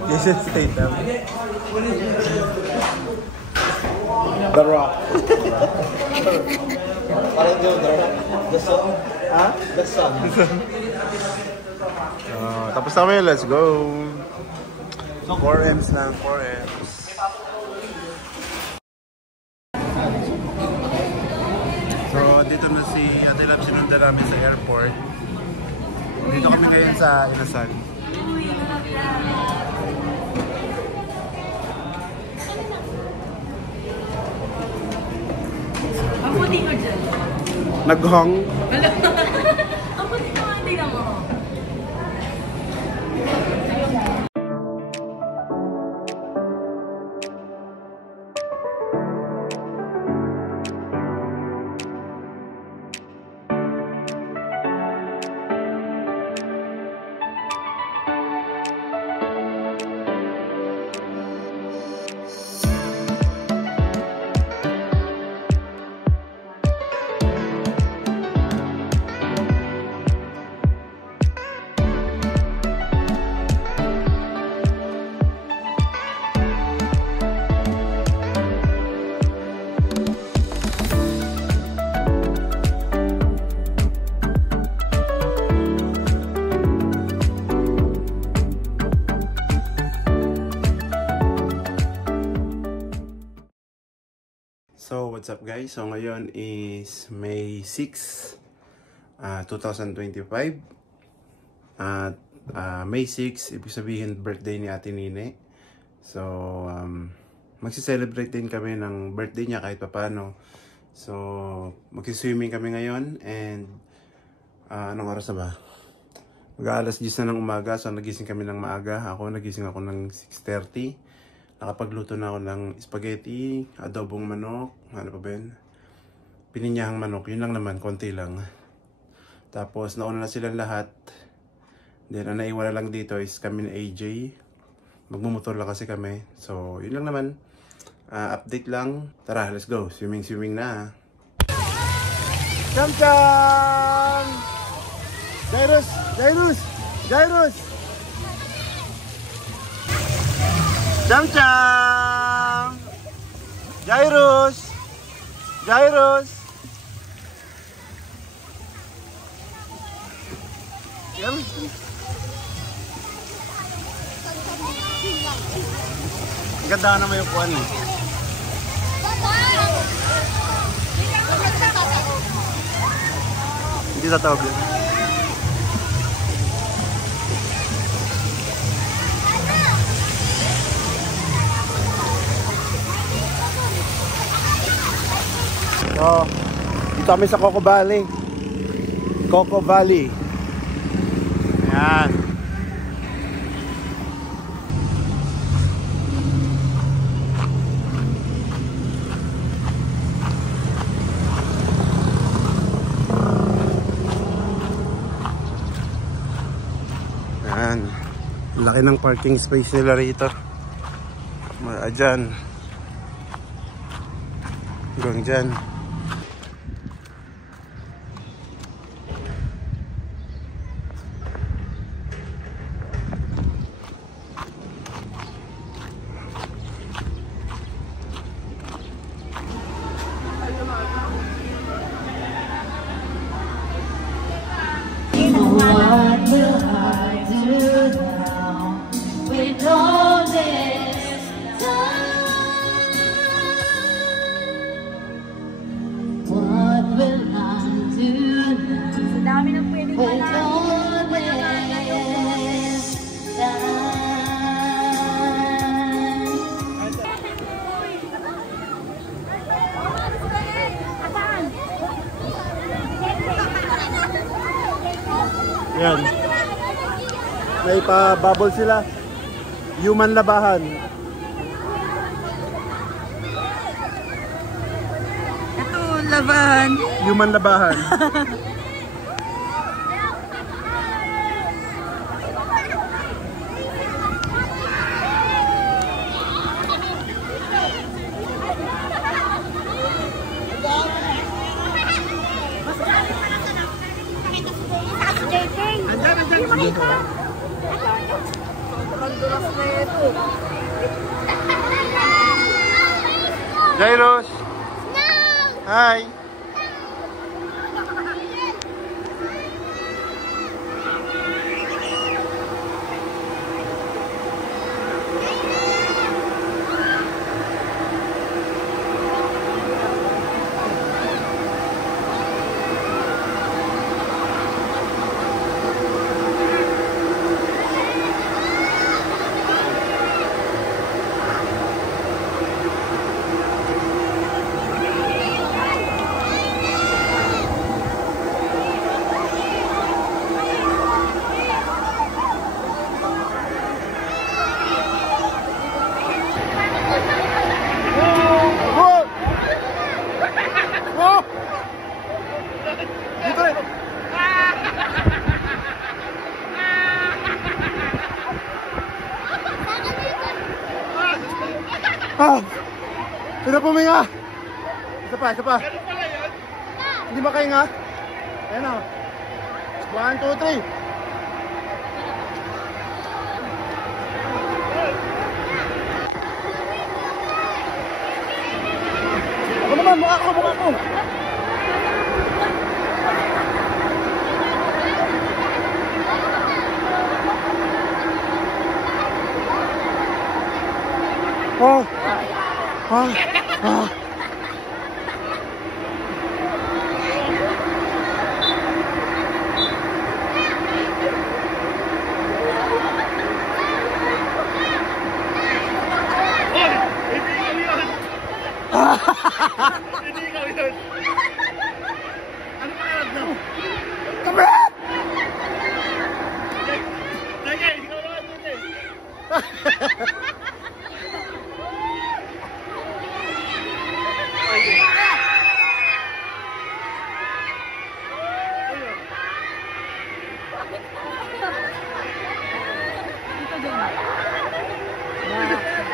The Rock. Parang yung The Sun. Ha? The Sun. Tapos na kami, let's go. 4Ms lang, 4Ms. So, dito na si Ate Lab, sinundan namin sa airport. Dito kami ngayon sa Inasal. Ang puti ko dyan. Naghong. Ang puti ko, hindi na mo. So, what's up guys? So, ngayon is May 6, 2025. At May 6, ibig sabihin birthday ni Ate Nine. So, magsi-celebrate din kami ng birthday niya kahit papano. So, magsi-swimming kami ngayon and anong oras na ba? Mag-aalas 10 na ng umaga. So, nagising kami ng maaga. Nagising ako ng 6:30. Nakapagluto na ako ng spaghetti, adobong manok, ano pa ba yun? Pininyahang manok, yun lang naman, konti lang. Tapos, nauna na silang lahat. Then, ang naiwan na lang dito is kami ni AJ. Magmumotor lang kasi kami. So, yun lang naman. Update lang. Tara, let's go. Swimming na. Cham-cham! Jairus! Jairus! Jairus! Cham-cham! Jairus! Jairus! Yan. Ganda naman yung puwan eh. Hindi tatawag yun. So, dito kami sa Coco Valley. Coco Valley. Ayan. Ayan. Laki ng parking space nila rito. Dyan. Hanggang dyan. What will I do now with all this time? What will I do now with all this time? Yan. May pa-bubble sila. Human labahan. Ito, labahan. Human labahan. Jairus. Hi. Sino puminga? Isa pa. Hindi makahinga? Ayan o. 1, 2, 3. Ako naman, mukha ko.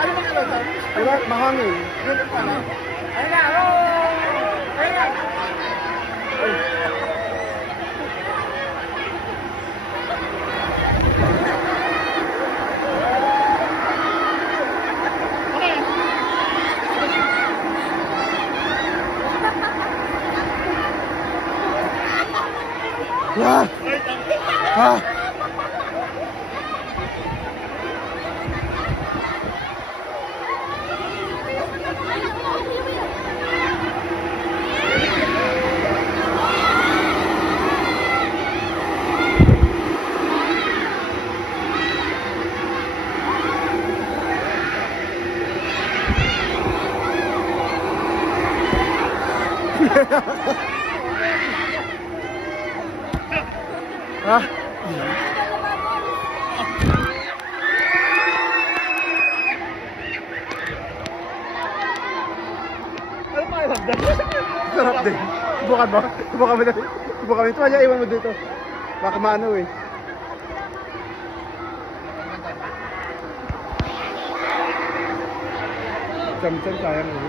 Ano ba ka lang? Diba? Mahangin. Ganun pala. Ayun na, oh! Ayun na! Ah! Ah! Ah! Ano pa yung hagdan? Sarap din. Subukan mo. Subukan mo dito. Subukan mo. Ito kaya iwan mo dito. Baka maano eh. Samsam sayang eh.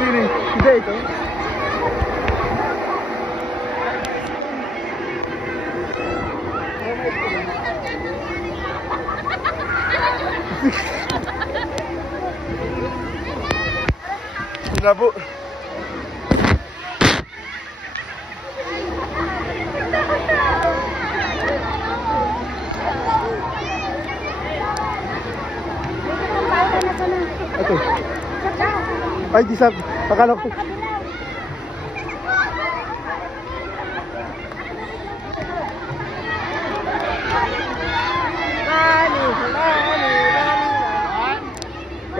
Hindi ito. Labo. Ito. Ay, di sabi. Akala ko.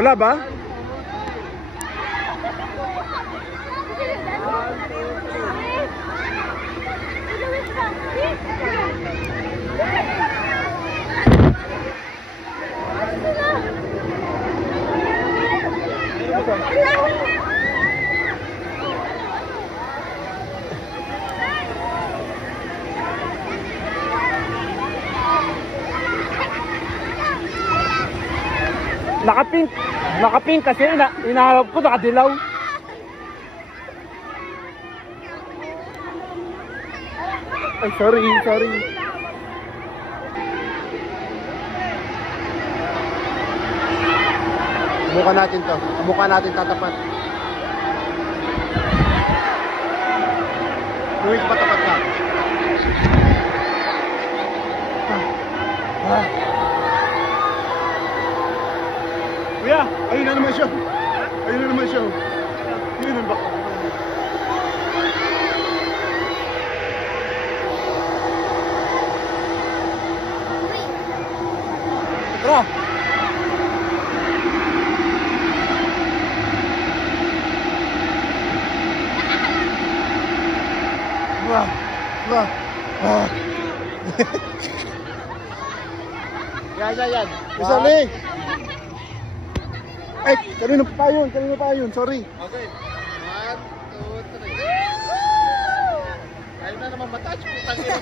Wala ba? Nakapink. Nakapink kasi inaharap ko nakadilaw. Ay, sorry. Subukan natin to. Subukan natin tatapat. Tuwing patapat ka. Kuya, ayun na naman siya. Ayun na naman siya. Yun ang baka. Tara. Wah. Wah. Ah. Yan. Isali. Ay, kanino pa yun, sorry. Okay. 1, 2, 3. Ayaw na naman matouch. Putang ina.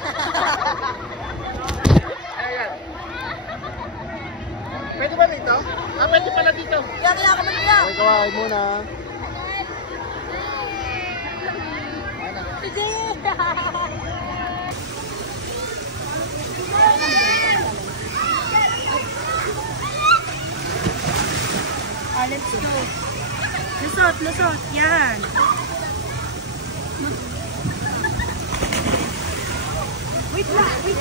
Ayan. Pwede ba dito? Pwede pala dito. Ay, kawawin muna. Let's go. Lusot. Yan. Wait lang. Hindi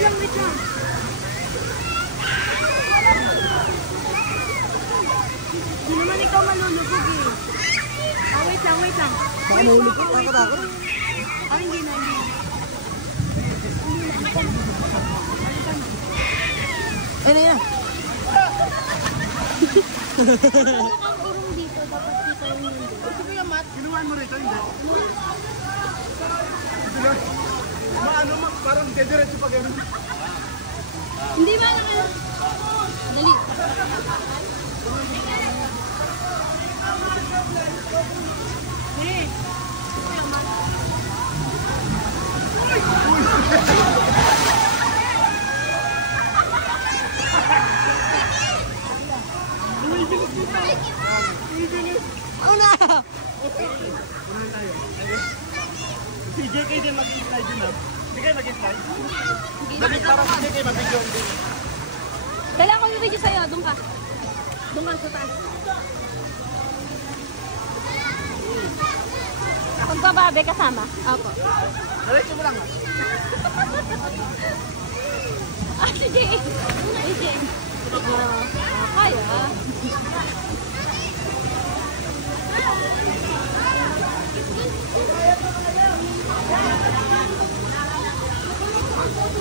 naman ikaw malulubog eh. Wait lang. Baka nahulog ko, takot. Hindi na. Ayan. Ang urong dito, dapat dito yung hindi. Gusto yung mat? Kinuhaan mo rito, hindi? Maano, parang dediretso pa gano'n. Hindi ba naman? Dali. Si JK din mag-slide yun ah. Hindi kayo mag-slide? Dapat para si JK mag-video. Kailangan ko yung video sa'yo. Doon ka. Doon ka sa taas. Pagbababe kasama? Opo. Diretso mo lang. Si Jay. Si Jay. Kaya.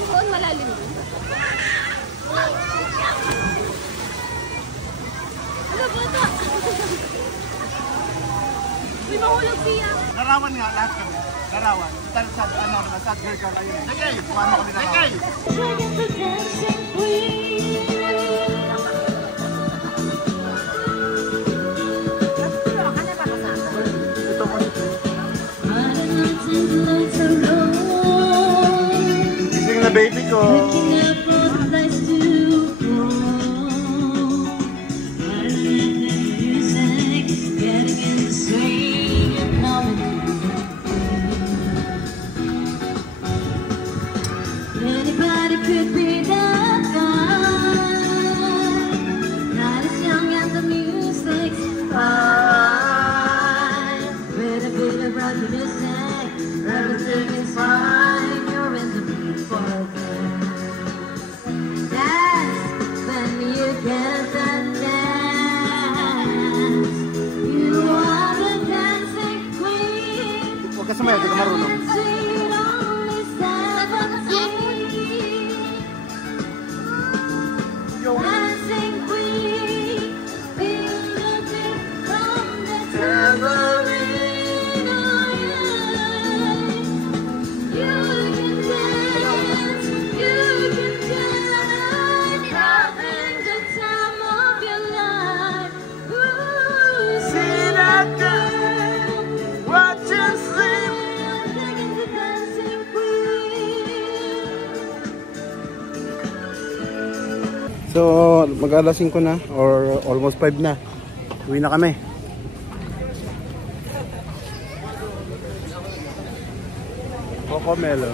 Doon malalim mo. Ano ba ito? May mahulog siya. Larawan nga lahat kami. Larawan. Dahil sa ano naman, sa girl ka ayun. JK! Paano kami larawan? Gising na baby ko. Anybody could be that guy. Not as young as the music's fine. With a bit of rock in his neck, everything is fine. You're in the mood for good. That's when you get that dance. You are the dancing queen. Huwag ka sumaya, di ka marunong. Dancing queen, feel the beat from the tambourine. You can dance, having the time of your life. Ooh, see that girl, watch her sleep. Taking the dancing queen. So, mag-alas 5 na or almost 5 na. Uwi na kami. Coco melon.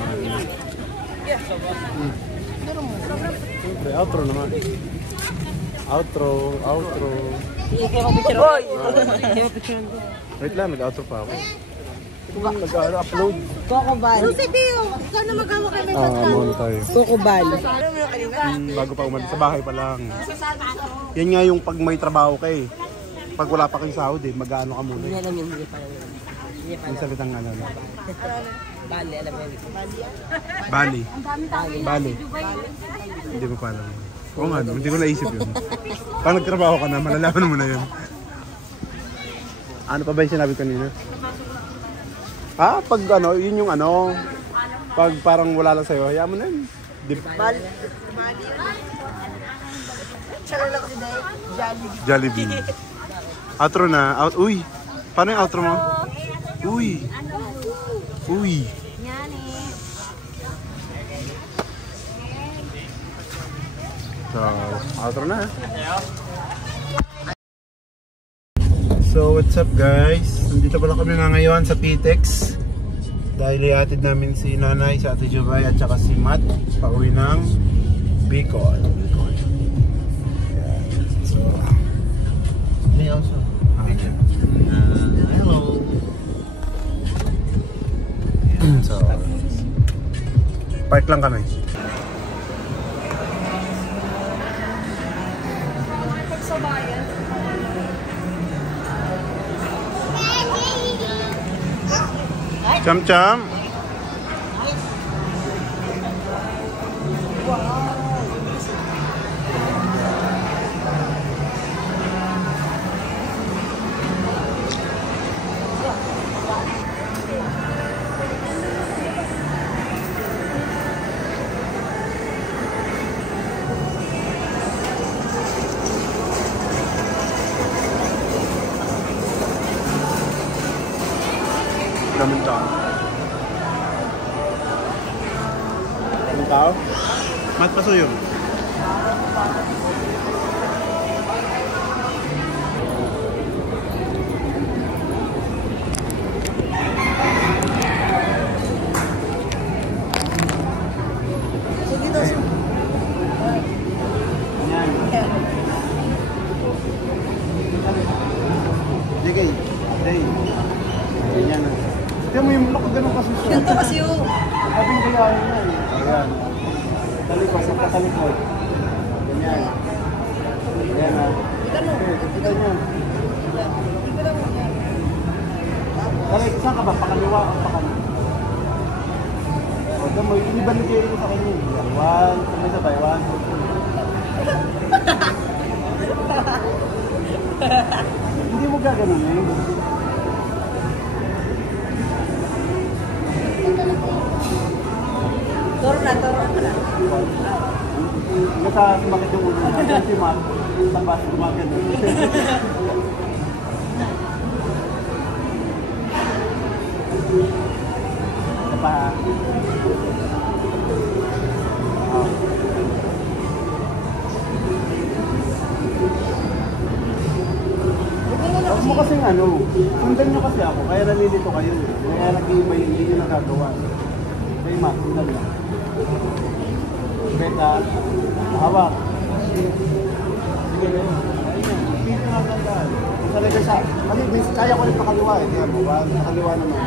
Siyempre, outro naman. Outro. Wait lang, nag-outro pa ako. Nag-upload. Susi Tio, ikaw na magawa kay may Muna tayo. Kukubal. Bago pa umalis, sa bahay pa lang. Yan nga yung pag may trabaho ka eh. Pag wala pa kang sahod eh, mag-ano ka muna. Hindi alam yun, hindi pa alam. Yung salitang ano. Bali, alam mo yun. Bali. Hindi mo pa alam. Oo nga, no? Hindi ko naisip yun. Pag nagtrabaho ka na, malalaman mo na yun. Ano pa ba yung sinabi kanina? Pag ano, yun yung ano, pag parang wala lang sa'yo, hayaan mo na yun. Bali. Jollibee. Outro na. Uy! Paano yung outro mo? Uy! So, outro na. So, what's up guys? Nandito pala kami na ngayon sa PTEX. Dahil iatid namin si Nanay, si Ate Jovay at saka si Matt pauwi ng Bicol. Yeah. So, Me also. Hello. So, park lang kami. Cham-cham. daming tao. Daming tao? Mat paso yun. Tignan mo yung mulok, ganun kasi siya. Ganito kasi yung... Sabing gayahin na eh. Ayan. Talikos, ang katalikos. Ganyan. Ayan ha. Tignan nyo. Tarik, saan ka ba? Pakaliwa o pakaliwa? O, damo, iniban ni Jerry sa kanya. One, sabay sabay, one, two, three. Hindi mo gaganon eh. Toro na na. Nasa sumakit yung ulo na. Si Mark, tabas, sumakit. Isa pa ha. Huwag mo kasing ano, sundan nyo kasi ako, kaya nalilito kayo. Kaya nag-iiba yung hindi nyo nagagawa. Kaya Mark, sundan nyo. Beta, hawak. Sige na yun. Pito na tandaan. Talaga siya. Kasi kaya ko rin pakaliwa eh. Kaya mo ba? Pakaliwa naman.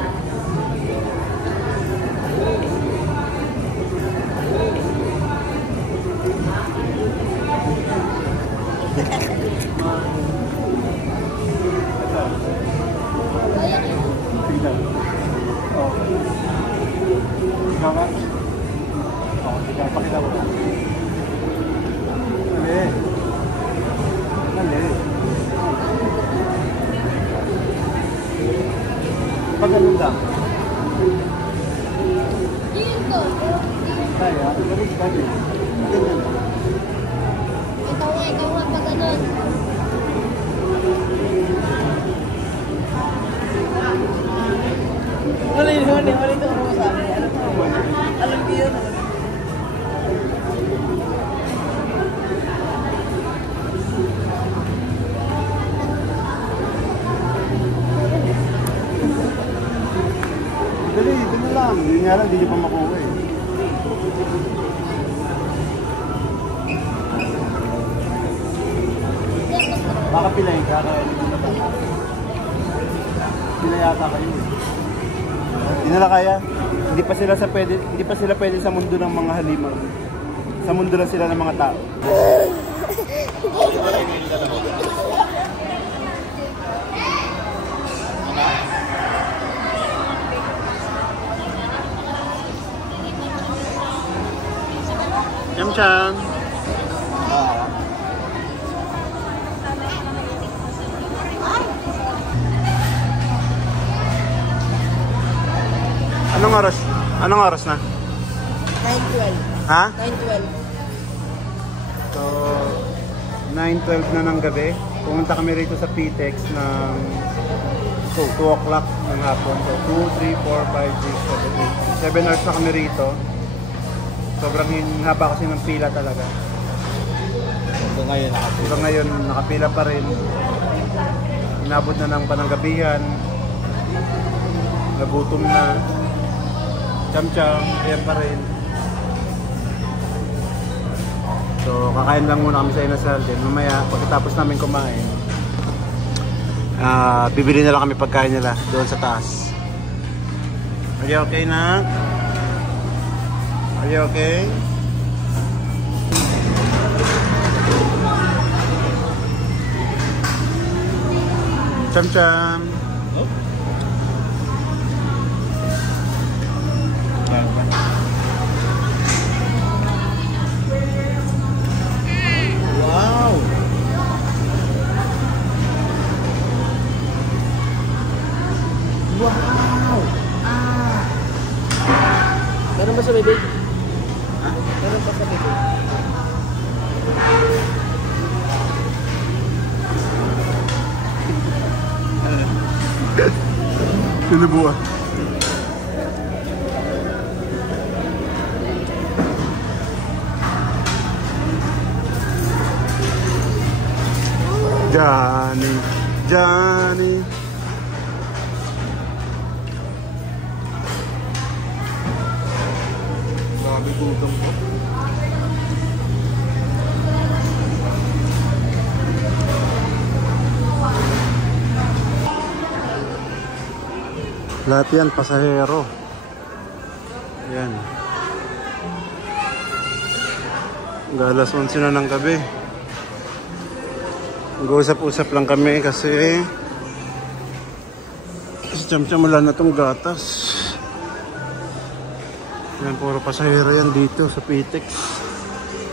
Tignan. Oh. Ikaw ka? Ikaw, pakita mo. Mali. Mali. Pag ganun lang. Dito. Kaya, ganun ka din. Ganyan. Ikaw nga pag ganun. Wala ito ako sa amin. Alam ko yun. Dali, ito na lang. Yun nga lang, hindi nyo pa makuha eh. Baka pilay ka, kaya hindi mo natapos. Pilay yata kayo eh. Hindi nila kaya. Hindi pa sila pwede sa mundo ng mga halimaw. Sa mundo lang sila ng mga tao. Yam-chan! Anong oras na? 9:12. Ha? 9:12. So, 9:12 na ng gabi. Pumunta kami rito sa PTEX ng 2 o'clock ng hapon. So, 2, 3, 4, 5, 6, 7, 8. 7 hours na kami rito. Sobrang haba kasi ng pila talaga. Hanggang ngayon nakapila pa rin. Inabot na ng pananggabihan. Nagutom na. Cham-cham, ayan pa rin. So, kakain lang muna kami sa inasal din. Mamaya, pagkatapos namin kumain, bibili na lang kami pagkain nila doon sa taas. Are you okay na? Are you okay? Cham-cham! Oh? Wow! Wow! Meron ba sa bibig? Ha? Meron ba sa bibig? Sinubuan. Johnny, Johnny. Dami gutom ko. Lahat yan, pasahero. Yan. Alas 11 na ng gabi. Mag-usap-usap lang kami kasi Cham-cham wala na tong gatas. Yan, puro pasahero yan dito sa Pitex.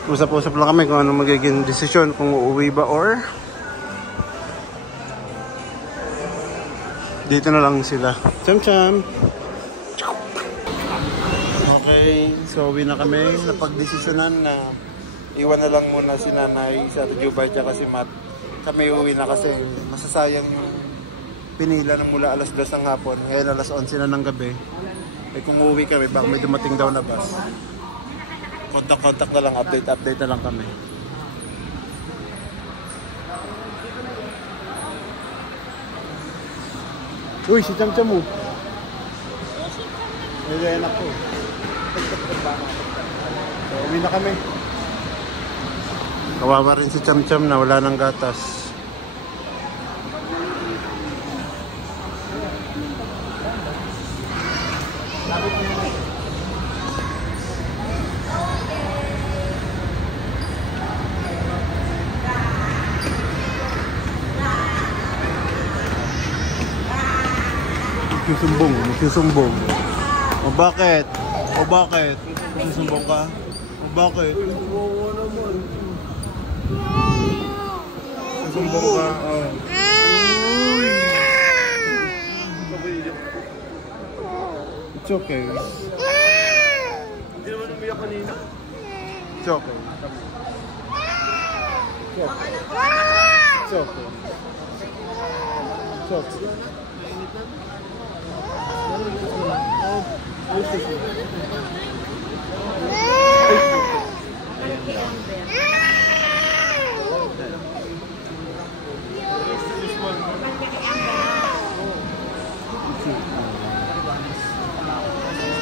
Usap-usap lang kami kung ano magiging desisyon, kung uuwi ba or dito na lang sila. Cham-cham. Okay, so uwi na kami. Napag-desisyonan na iwan na lang muna si Nanay sa Jubay tsaka si Matt. Kami uwi na kasi masasayang yung pinila na mula alas 2 ng hapon. Ngayon alas 11 na ng gabi. Eh kung uuwi kami, baka may dumating daw na bus. Contact na lang, update na lang kami. Uy, si Cham-cham mo. Ayan ako. So, uwi na kami. Kawawa rin si Cham-cham na wala ng gatas. Magsusumbong. O bakit? Magsusumbong ka? O bakit? Magsusumbong ka? It's okay. Hindi naman umiyak kanina. It's okay. It's okay. It's okay.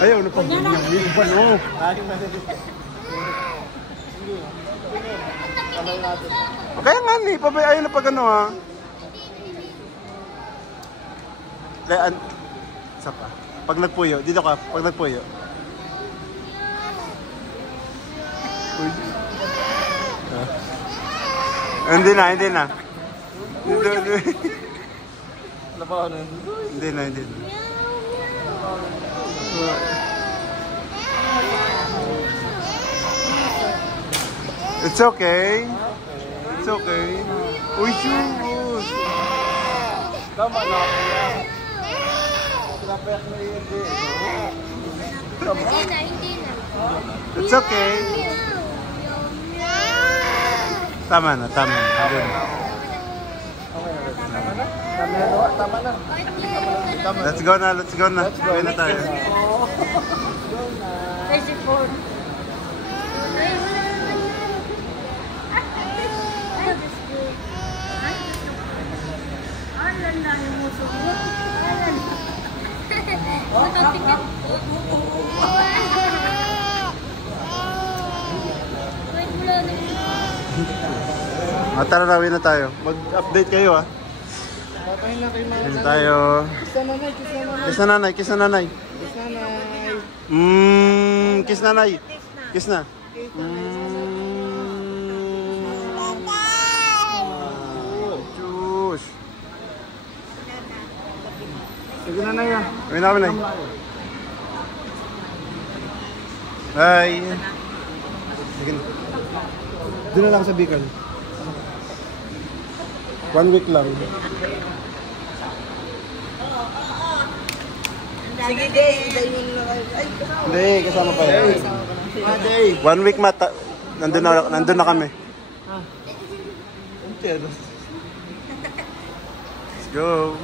Ayaw na pag-inyang yung bano. Kaya nga ni, ayaw na pag ano ha. Isa pa. Pag nagpuyo, dito ka, pag nagpuyo. Hindi na. Hindi na. It's okay. It's okay. Uy, shoes. Tama na. Hindi na. It's okay. Tama na. Let's go na. Gawin na tayo. Kasi po. Alan na yung muso mo. Alan. Matapikit. Tara na, uwi na tayo. Mag-update kayo ha. Uwi na tayo. Kiss na nanay. Kiss nanay. Kiss na. Chus. Sige na ya. Uwi na kami na. Bye. Sige na. Doon na lang sa Bicol. 1 week lang. Sige, Hindi, kasama pa yun. 1 week mata. Nandun na kami. Let's go.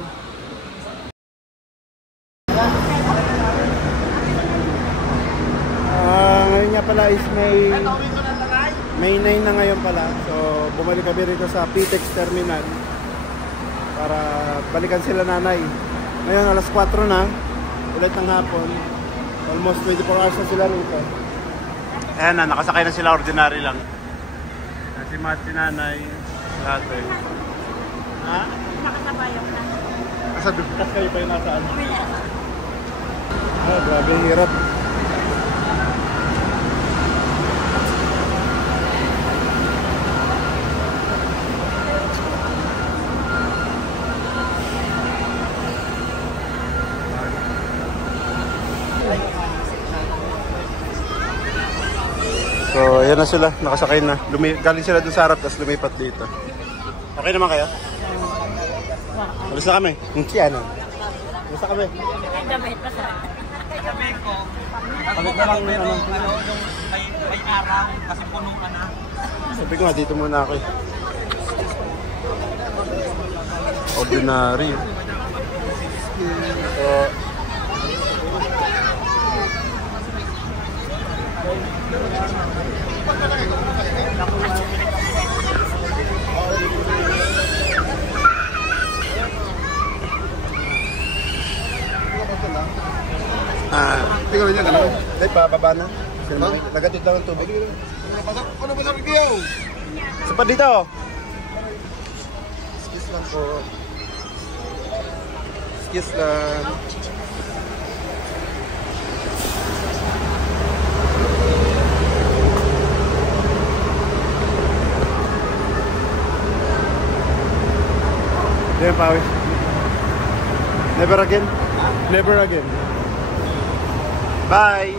Ngayon nga pala is may May 9 na ngayon pala. So, bumalik kami rito sa PTEX Terminal para balikan sila nanay. Ngayon, alas 4 na. Ulit ng hapon. Almost 24 hours na sila rito. Ayan na, nakasakay na sila. Ordinary lang. Si Mati, nanay, lahat eh. Ha? Nakasabayan na. Nasa dukas kayo pa yung nasaan. Ah, grabe, hirap. So, ayan na sila. Nakasakay na. Galing sila dun sa harap, tapos lumipat dito. Okay naman kayo? Alis na kami. Hindi ano. Alis na kami. Palit na lang yung ano. May araw kasi puno ka na. Sabi ko nga, dito muna ako eh. Ordinary. So, tingnan niya gano'n. Dahil pababa na. Nagatid lang ang tubig. Ano ba sabi kayo? Sapat dito. Excuse lang po. Excuse lang. Yan, pawis. Never again? Never again. Bye!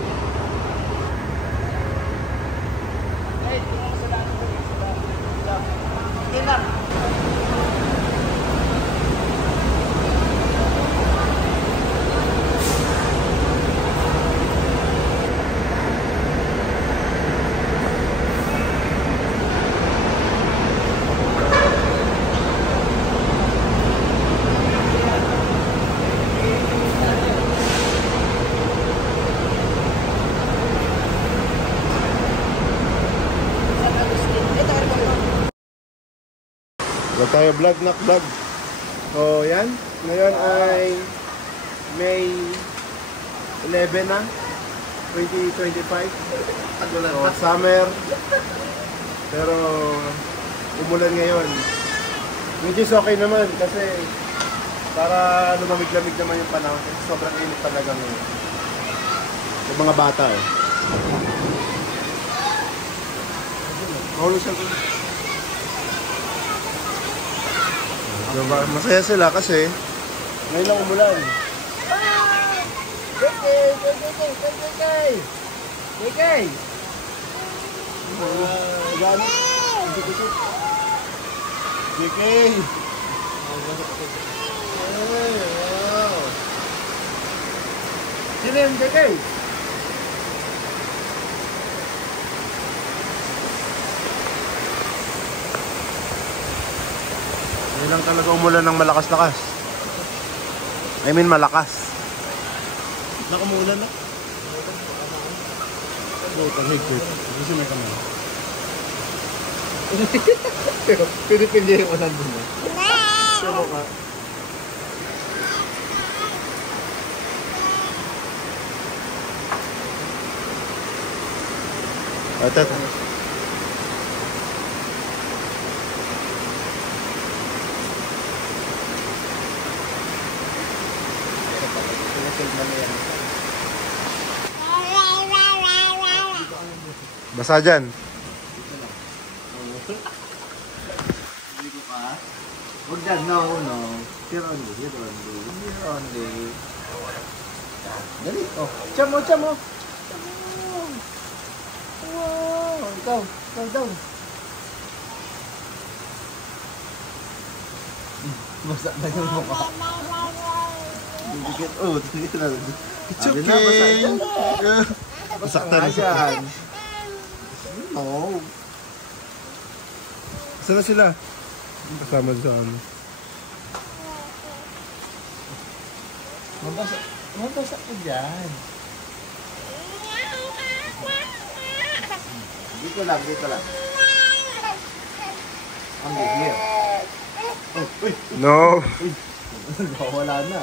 Huwag tayo vlog na vlog. So yan, ngayon ay May 11 na 2025. So, summer. Pero umulan ngayon. Which is okay naman kasi para lumamig-lamig naman yung panahon. Kasi sobrang init talaga ngayon. Yung mga bata eh. Mahulog siya. Masaya sila kasi ngayon lang umulan. JK! JK! Sino yung JK? Hindi lang talaga umulan ng malakas-lakas. I mean malakas. Nakumulan na? Bukan higpit. Kasi may kamay. Pinipindi yung unan doon. Sino ka? Atat. Basa dyan. Huwag dyan, no. Here only. Dali, oh. Chamo. Wow, ikaw daw. Masak na yung mukha. Tigit na. It's okay. Masaktan na siya. No. Saan na sila? Kasama sa ano. Mabasa ko dyan. Dito lang. I'm here. No. Wala na.